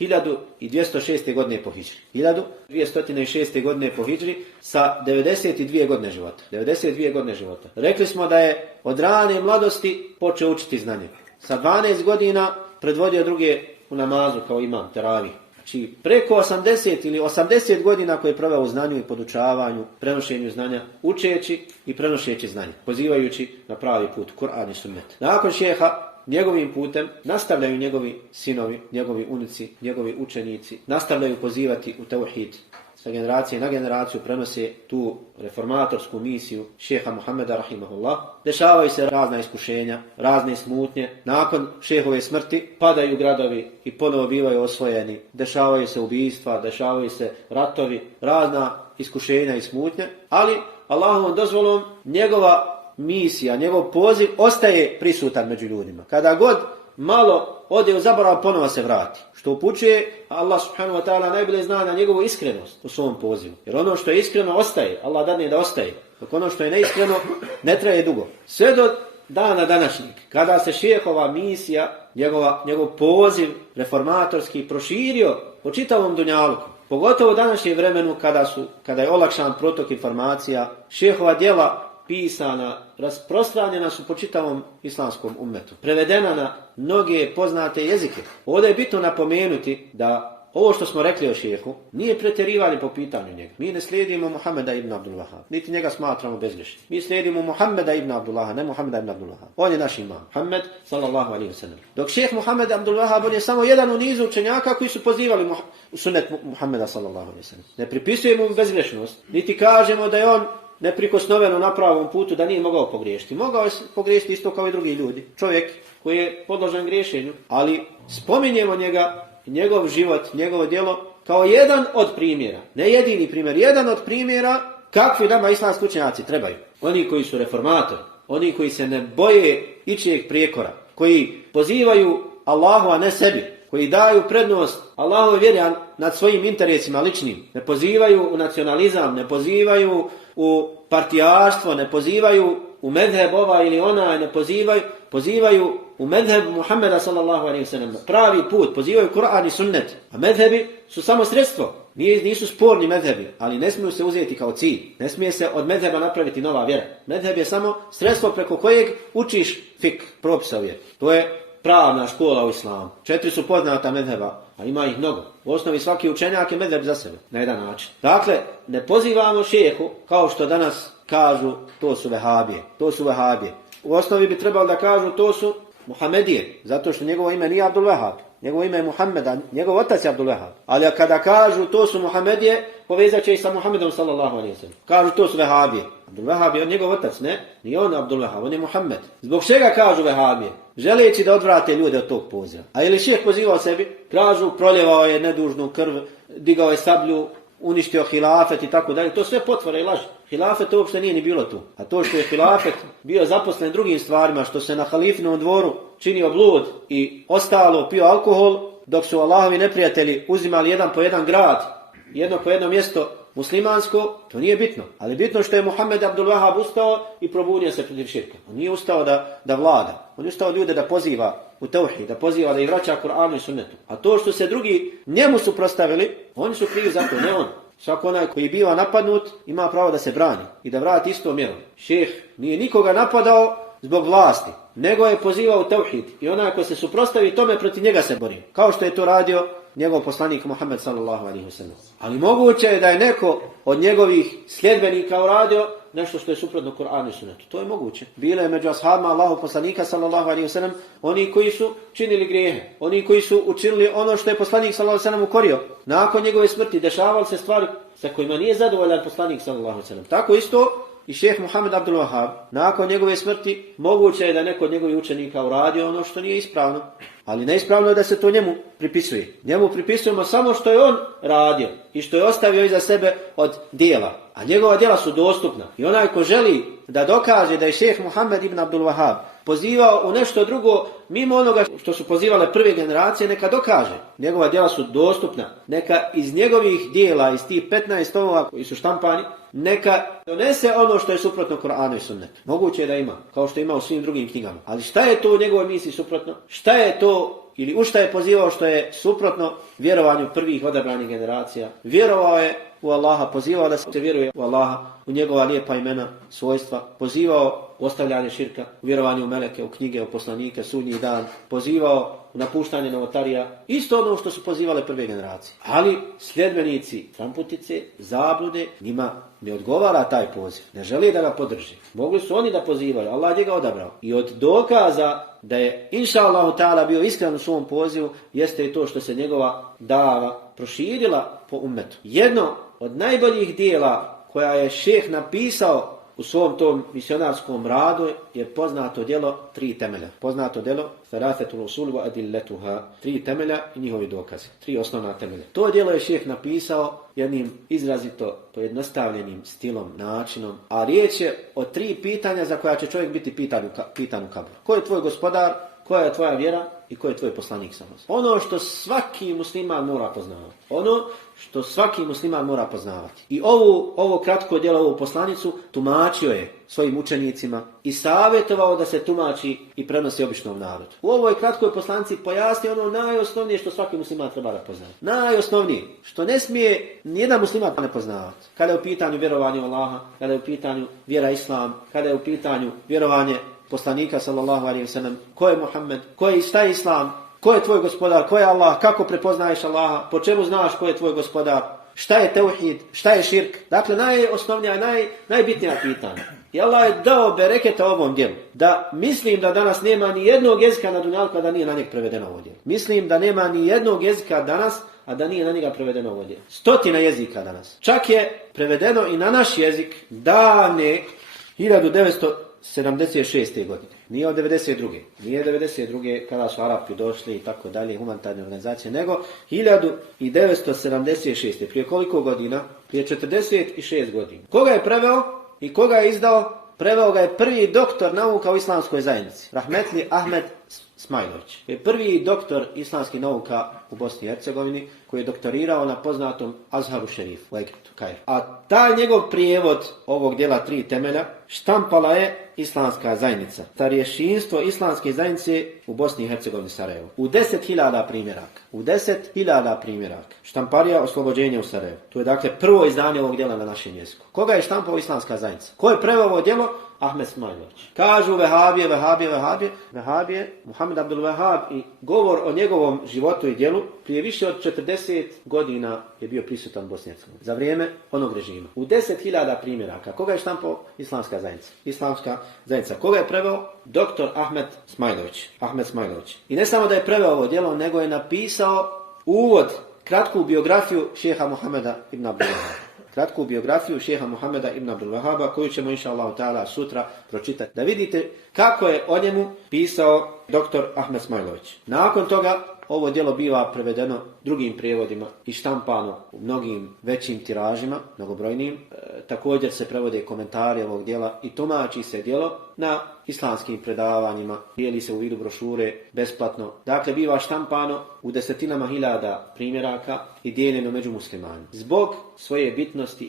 1206. godine po hidžri. 1206. godine po hidžri sa 92 godine života. 92 godine života. Rekli smo da je od rane mladosti počeo učiti znanje. Sa 12 godina predvodio druge u namazu kao imam, teravih. Znači preko 80 ili 80 godina koje je proveo u znanju i podučavanju, prenošenju znanja, učeći i prenošeći znanje, pozivajući na pravi put, Kur'an i sunnet. Nakon šeha, njegovim putem nastavljaju njegovi sinovi, njegovi unuci, njegovi učenici, nastavljaju pozivati u tevhid. Sa generacije na generaciju prenose tu reformatorsku misiju šeha Muhammeda rahimahullah. Dešavaju se razna iskušenja, razne smutnje. Nakon šehove smrti padaju gradovi i ponovo bivaju osvojeni. Dešavaju se ubijstva, dešavaju se ratovi, razna iskušenja i smutnje. Ali Allahovom dozvolom njegova misija, njegov poziv ostaje prisutan među ljudima. Kada god malo ode u zaborav, ponovo se vrati. Što upućuje, Allah subhanahu wa ta'ala najbolje zna na njegovu iskrenost u svom pozivu. Jer ono što je iskreno ostaje, Allah dadne da ostaje. Dok ono što je neiskreno ne traje dugo. Sve do dana današnjeg, kada se šehova misija, njegov poziv reformatorski proširio po čitavom dunjaluku. Pogotovo u današnjem vremenu kada je olakšan protok informacija, šehova djela pisana, rasprostranjena su po čitavom islamskom ummetu. Prevedena na mnoge poznate jezike. Ovdje je bitno napomenuti da ovo što smo rekli o šehu nije pretjerivanje po pitanju njega. Mi ne slijedimo Muhameda ibn Abdul Wahhab, niti njega smatramo bezgrešnim. Mi slijedimo Muhameda ibn Abdullaha, ne Muhameda ibn Abdul Wahhab. On je naš imam, Muhammed sallallahu alejhi ve sellem. Dok šejh Muhammed Abdul Wahhab on je samo jedan u nizu učenjaka koji su pozivali sunnet Muhameda sallallahu alejhi ve sellem. Ne pripisujemo mu bezgrešnost, niti kažemo da je on neprikosnoveno na pravom putu, da nije mogao pogriješiti. Mogao je pogriješiti isto kao i drugi ljudi. Čovjek koji je podložan griješenju, ali spominjemo njega, njegov život, njegovo djelo kao jedan od primjera, ne jedini primjer, jedan od primjera kakvi nama islamski učenjaci trebaju. Oni koji su reformatori, oni koji se ne boje ičijeg prijekora, koji pozivaju Allahu, a ne sebi, koji daju prednost Allahove vjeri nad svojim interesima ličnim, ne pozivaju u nacionalizam, ne pozivaju u partijarstvo, ne pozivaju u medheb ovaj ili onaj, ne pozivaju u medheb Muhammeda sallallahu alejhi ve sellem, pravi put, pozivaju Kur'an i sunnet. A medhebi su samo sredstvo, nisu sporni medhebi, ali ne smiju se uzeti kao cilj. Ne smije se od medheba napraviti nova vjera. Medheb je samo sredstvo preko kojeg učiš fik, propisa vjeri. To je pravna škola u islamu. 4 su poznata medheba, a ima ih mnogo. U osnovi svaki učenjak je medheb za sebe, na jedan način. Dakle, ne pozivamo šehu kao što danas kažu to su vehabije, to su vehabije. U osnovi bi trebalo da kažu to su Muhamedije, zato što njegovo ime nije Abdul Wahhab, njegovo ime je Muhammed, a njegov otac je Abdul Wahhab. Ali kada kažu to su Muhamedije, povezat će ih sa Muhammedom sallallahu alejhi ve sellem. Kažu to su vehabije. Abdul Wahhab je njegov otac, ne? Nije on Abdul Wahhab, on je Muhammed. Zbog čega kažu vehabije? Želeći da odvrate ljude od tog poziva. A ili šejh pozivao sebi? Kažu proljevao je nedužnu krv, digao je sablju, uništio hilafet i tako dalje. To sve potvore i laži. Hilafet uopšte nije ni bilo tu. A to što je hilafet bio zaposlen drugim stvarima, što se na halifinom dvoru činio blud i ostalo pio alkohol, dok su Allahovi neprijatelji uzimali jedan po jedan grad, jedno po jedno mjesto muslimansko, to nije bitno. Ali bitno što je Muhammed Abdul Wahhab ustao i probudio se protiv širka. On nije ustao da vlada. On je ustao ljude da poziva u tauhid, da poziva da ih vraća Kur'anu i sunnetu. A to što se drugi njemu suprotstavili, oni su krivi za to, ne on. Svako onaj koji biva napadnut ima pravo da se brani i da vrati isto mjerom. Šejh nije nikoga napadao zbog vlasti, nego je pozivao u tauhid i onaj ko se suprotstavi tome, protiv njega se bori. Kao što je to radio njegov poslanik Muhammed sallallahu alejhi ve sellem. Ali moguće je da je neko od njegovih sljedbenika uradio nešto što je suprotno Kur'anu i sunnetu. To je moguće. Bilo je među ashabima Allahov poslanika sallallahu alejhi ve sellem oni koji su činili grijehe, oni koji su učinili ono što je poslanik sallallahu alejhi ve sellem ukorio. Nakon njegove smrti dešavale se stvari sa kojima nije zadovoljan poslanik sallallahu alejhi ve sellem. Tako isto i šejh Muhammed Abdul Wahhab, nakon njegove smrti, moguće je da neko od njegovih učenika uradio ono što nije ispravno. Ali neispravno je da se to njemu pripisuje. Njemu pripisujemo samo što je on radio i što je ostavio iza sebe od dijela. A njegova djela su dostupna. I onaj ko želi da dokaže da je šejh Muhammed ibn Abdul Wahhab pozivao u nešto drugo mimo onoga što su pozivale prve generacije, neka dokaže. Njegova djela su dostupna. Neka iz njegovih djela, iz tih 15 tomova koji su štampani, neka donese ono što je suprotno Kur'anu i sunnetu. Moguće je da ima, kao što ima u svim drugim knjigama. Ali šta je to u njegovoj misiji suprotno? Šta je to ili u šta je pozivao što je suprotno vjerovanju prvih odabranih generacija? Vjerovao je u Allaha, pozivao da se vjeruje u Allaha, u njegova lijepa imena, svojstva, pozivao u ostavljanje širka, u vjerovanju u meleke, u knjige, u poslanike, sudnji dan, pozivao u napuštanje novotarija, isto ono što su pozivale prve generacije. Ali sljedbenici tramputice, zablude, njima ne odgovara taj poziv, ne želi da ga podrži. Mogli su oni da pozivaju, Allah je ga odabrao. I od dokaza da je inša Allahu ta'ala bio iskren u svom pozivu, jeste i to što se njegova dava proširila po ummetu. Jedno od najboljih dijela koja je šejh napisao u svom tom misionarskom radu je poznato djelo 3 temelja. Poznato djelo Thalathatul usul wa adillatuha, 3 temelja i njihovi dokazi. 3 osnovna temelja. To djelo je šejh napisao jednim izrazito pojednostavljenim stilom, načinom, a riječ je o 3 pitanja za koja će čovjek biti pitan u kaburu. Ko je tvoj gospodar, koja je tvoja vjera i ko je tvoj poslanik samo. Ono što svaki musliman mora poznavati. Ono što svaki musliman mora poznavati. I ovo kratko djelo, ovu poslanicu, tumačio je svojim učenicima i savjetovao da se tumači i prenosi običnom narodu. U ovoj kratkoj poslanici pojasni ono najosnovnije što svaki musliman treba da poznaje. Najosnovnije, što ne smije nijedan musliman ne poznavati. Kada je u pitanju vjerovanje u Allaha, kada je u pitanju vjera Islam, kada je u pitanju vjerovanje poslanika sallallahu alejhi ve sellem, ko je Muhammed, šta je Islam, Ko je tvoj gospodar, ko je Allah, kako prepoznaješ Allaha, po čemu znaš ko je tvoj gospodar, šta je teuhid, šta je širk. Dakle, najosnovnija, najbitnija pitanja. I Allah je dao bereketa ovom djelu. Da mislim da danas nema ni jednog jezika na dunjalku, a da nije na njeg prevedeno ovo djelo. Mislim da nema ni jednog jezika danas, a da nije na njega prevedeno ovo djelo. 100 jezika danas. Čak je prevedeno i na naš jezik davne 1976. godine. Nije od 92. Nije 92. kada su Arapi došli i tako dalje, humanitarne organizacije, nego 1976. Prije koliko godina? Prije 46 godina. Koga je preveo i koga je izdao? Preveo ga je prvi doktor nauka u islamskoj zajednici. Rahmetli Ahmed Smajlović. Je prvi doktor islamskih nauka u Bosni i Hercegovini koji je doktorirao na poznatom Azharu Šerifu u Egiptu, Kairu. A taj njegov prijevod ovog dijela 3 temelja štampala je islamska zajednica. Starješinstvo islamske zajednice u Bosni i Hercegovini, Sarajevu. U 10.000 primjeraka. U 10.000 primjeraka. Štamparija oslobođenja u Sarajevu. To je dakle prvo izdanje ovog dijela na našem jeziku. Koga je štampao islamska zajednica? Ko je preveo ovo djelo? Ahmed Smajlović. Kažu Vehabije, Muhammed Abdul Wahab i govor o njegovom životu i djelu prije više od 40 godina je bio prisutan u Bosni i Hercegovini. Za vrijeme onog režima. U 10.000 primjeraka. Koga je štampao islamska zajednica? Islamska zajednica. Koga je preveo? Doktor Ahmed Smajlović. I ne samo da je preveo ovo djelo, nego je napisao uvod, kratku biografiju šeha Muhameda ibn Abdul Wahaba. Kratku biografiju šeha Muhameda ibn Abdul Wahaba, koju ćemo inša Allahu ta'ala sutra pročitati. Da vidite kako je o njemu pisao doktor Ahmed Smajlović. Nakon toga ovo djelo biva prevedeno drugim prijevodima i štampano u mnogim većim tiražima, mnogobrojnim. Također se prevode komentari ovog djela i tumači se djelo na islamskim predavanjima, dijeli se u vidu brošure besplatno. Dakle, biva štampano u 10.000 primjeraka i dijeljeno među muslimanima. Zbog svoje bitnosti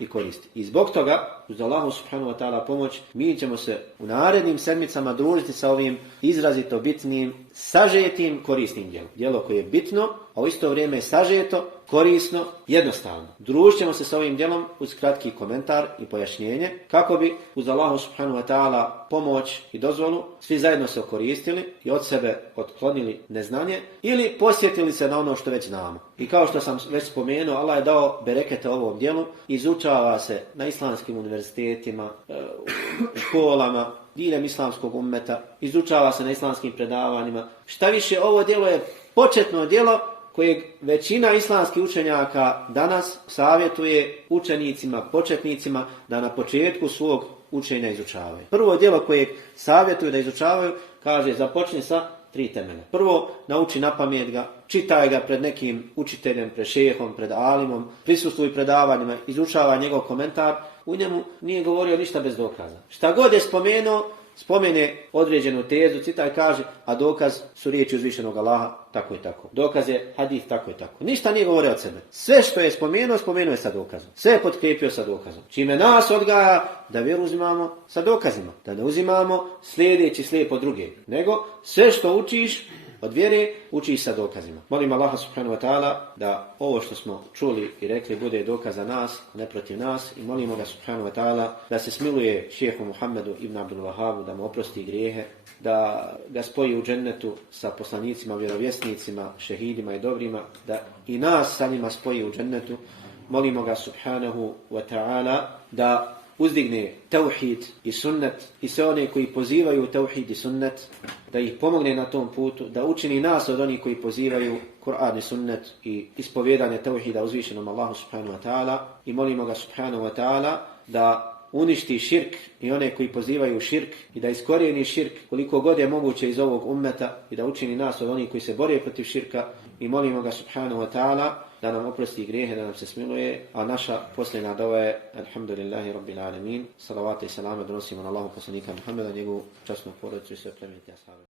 i koristi. I zbog toga, uz Allahu subhanahu wa ta'ala pomoć, mi ćemo se u narednim sedmicama družiti sa ovim izrazito bitnim, sažetim, korisnim djelom. Djelo koje je bitno, a u isto vrijeme je sažeto, korisno, jednostavno. Družit ćemo se sa ovim djelom uz kratki komentar i pojašnjenje, kako bi uz Allahu subhanahu wa ta'ala pomoć i dozvolu svi zajedno se okoristili i od sebe otklonili neznanje ili posjetili se na ono što već znamo. I kao što sam već spomenuo, Allah je dao berekete ovom djelu, izučava se na islamskim univerzitetima, u školama, diljem islamskog ummeta, izučava se na islamskim predavanjima. Šta više, ovo djelo je početno djelo kojeg većina islamskih učenjaka danas savjetuje učenicima, početnicima da na početku svog učenja izučavaju. Prvo djelo kojeg savjetuju da izučavaju, kaže, započni sa 3 temelja. Prvo, nauči napamet ga, čitaj ga pred nekim učiteljem, pred šehom, pred alimom, prisustvuj predavanjima, izučava njegov komentar. U njemu nije govorio ništa bez dokaza. Šta god je spomenuo, spomene određenu tezu, citaj kaže, a dokaz su riječi uzvišenog Allaha, tako i tako. Dokaz je hadis, tako i tako. Ništa nije govorio od sebe. Sve što je spomenuo je sa dokazom. Sve je potkrijepio sa dokazom. Čime nas odgaja da vjeru uzimamo sa dokazima. Da ne uzimamo slijedeći slijepo druge. Nego sve što učiš od vjere, učiš sa dokazima. Molim Allaha subhanahu wa ta'ala da ovo što smo čuli i rekli bude dokaz za nas, ne protiv nas. I molimo ga subhanahu wa ta'ala da se smiluje šehu Muhammedu ibn Abdul Wahabu, da mu oprosti grijehe, da ga spoji u džennetu sa poslanicima, vjerovjesnicima, šehidima i dobrima, da i nas sa njima spoji u džennetu. Molimo ga subhanahu wa ta'ala da uzdigne tauhid i sunnet i sve one koji pozivaju tauhid i sunnet, da ih pomogne na tom putu, da učini nas od onih koji pozivaju Kur'an i sunnet i ispovjedanje tauhida uzvišenom Allahu subhanahu wa ta'ala. I molimo ga subhanahu wa ta'ala da uništi širk i one koji pozivaju širk i da iskorijeni širk koliko god je moguće iz ovog ummeta i da učini nas od onih koji se bore protiv širka. I molimo ga subhanahu wa ta'ala da nam oprosti grijehe, da nam se smiluje, a naša posljedna dova je alhamdulillahi rabbil alamin. Salavate i salame donosimo na Allahu poslanika Muhammeda, njegovu časnu porodicu i sve plemenite ashabe.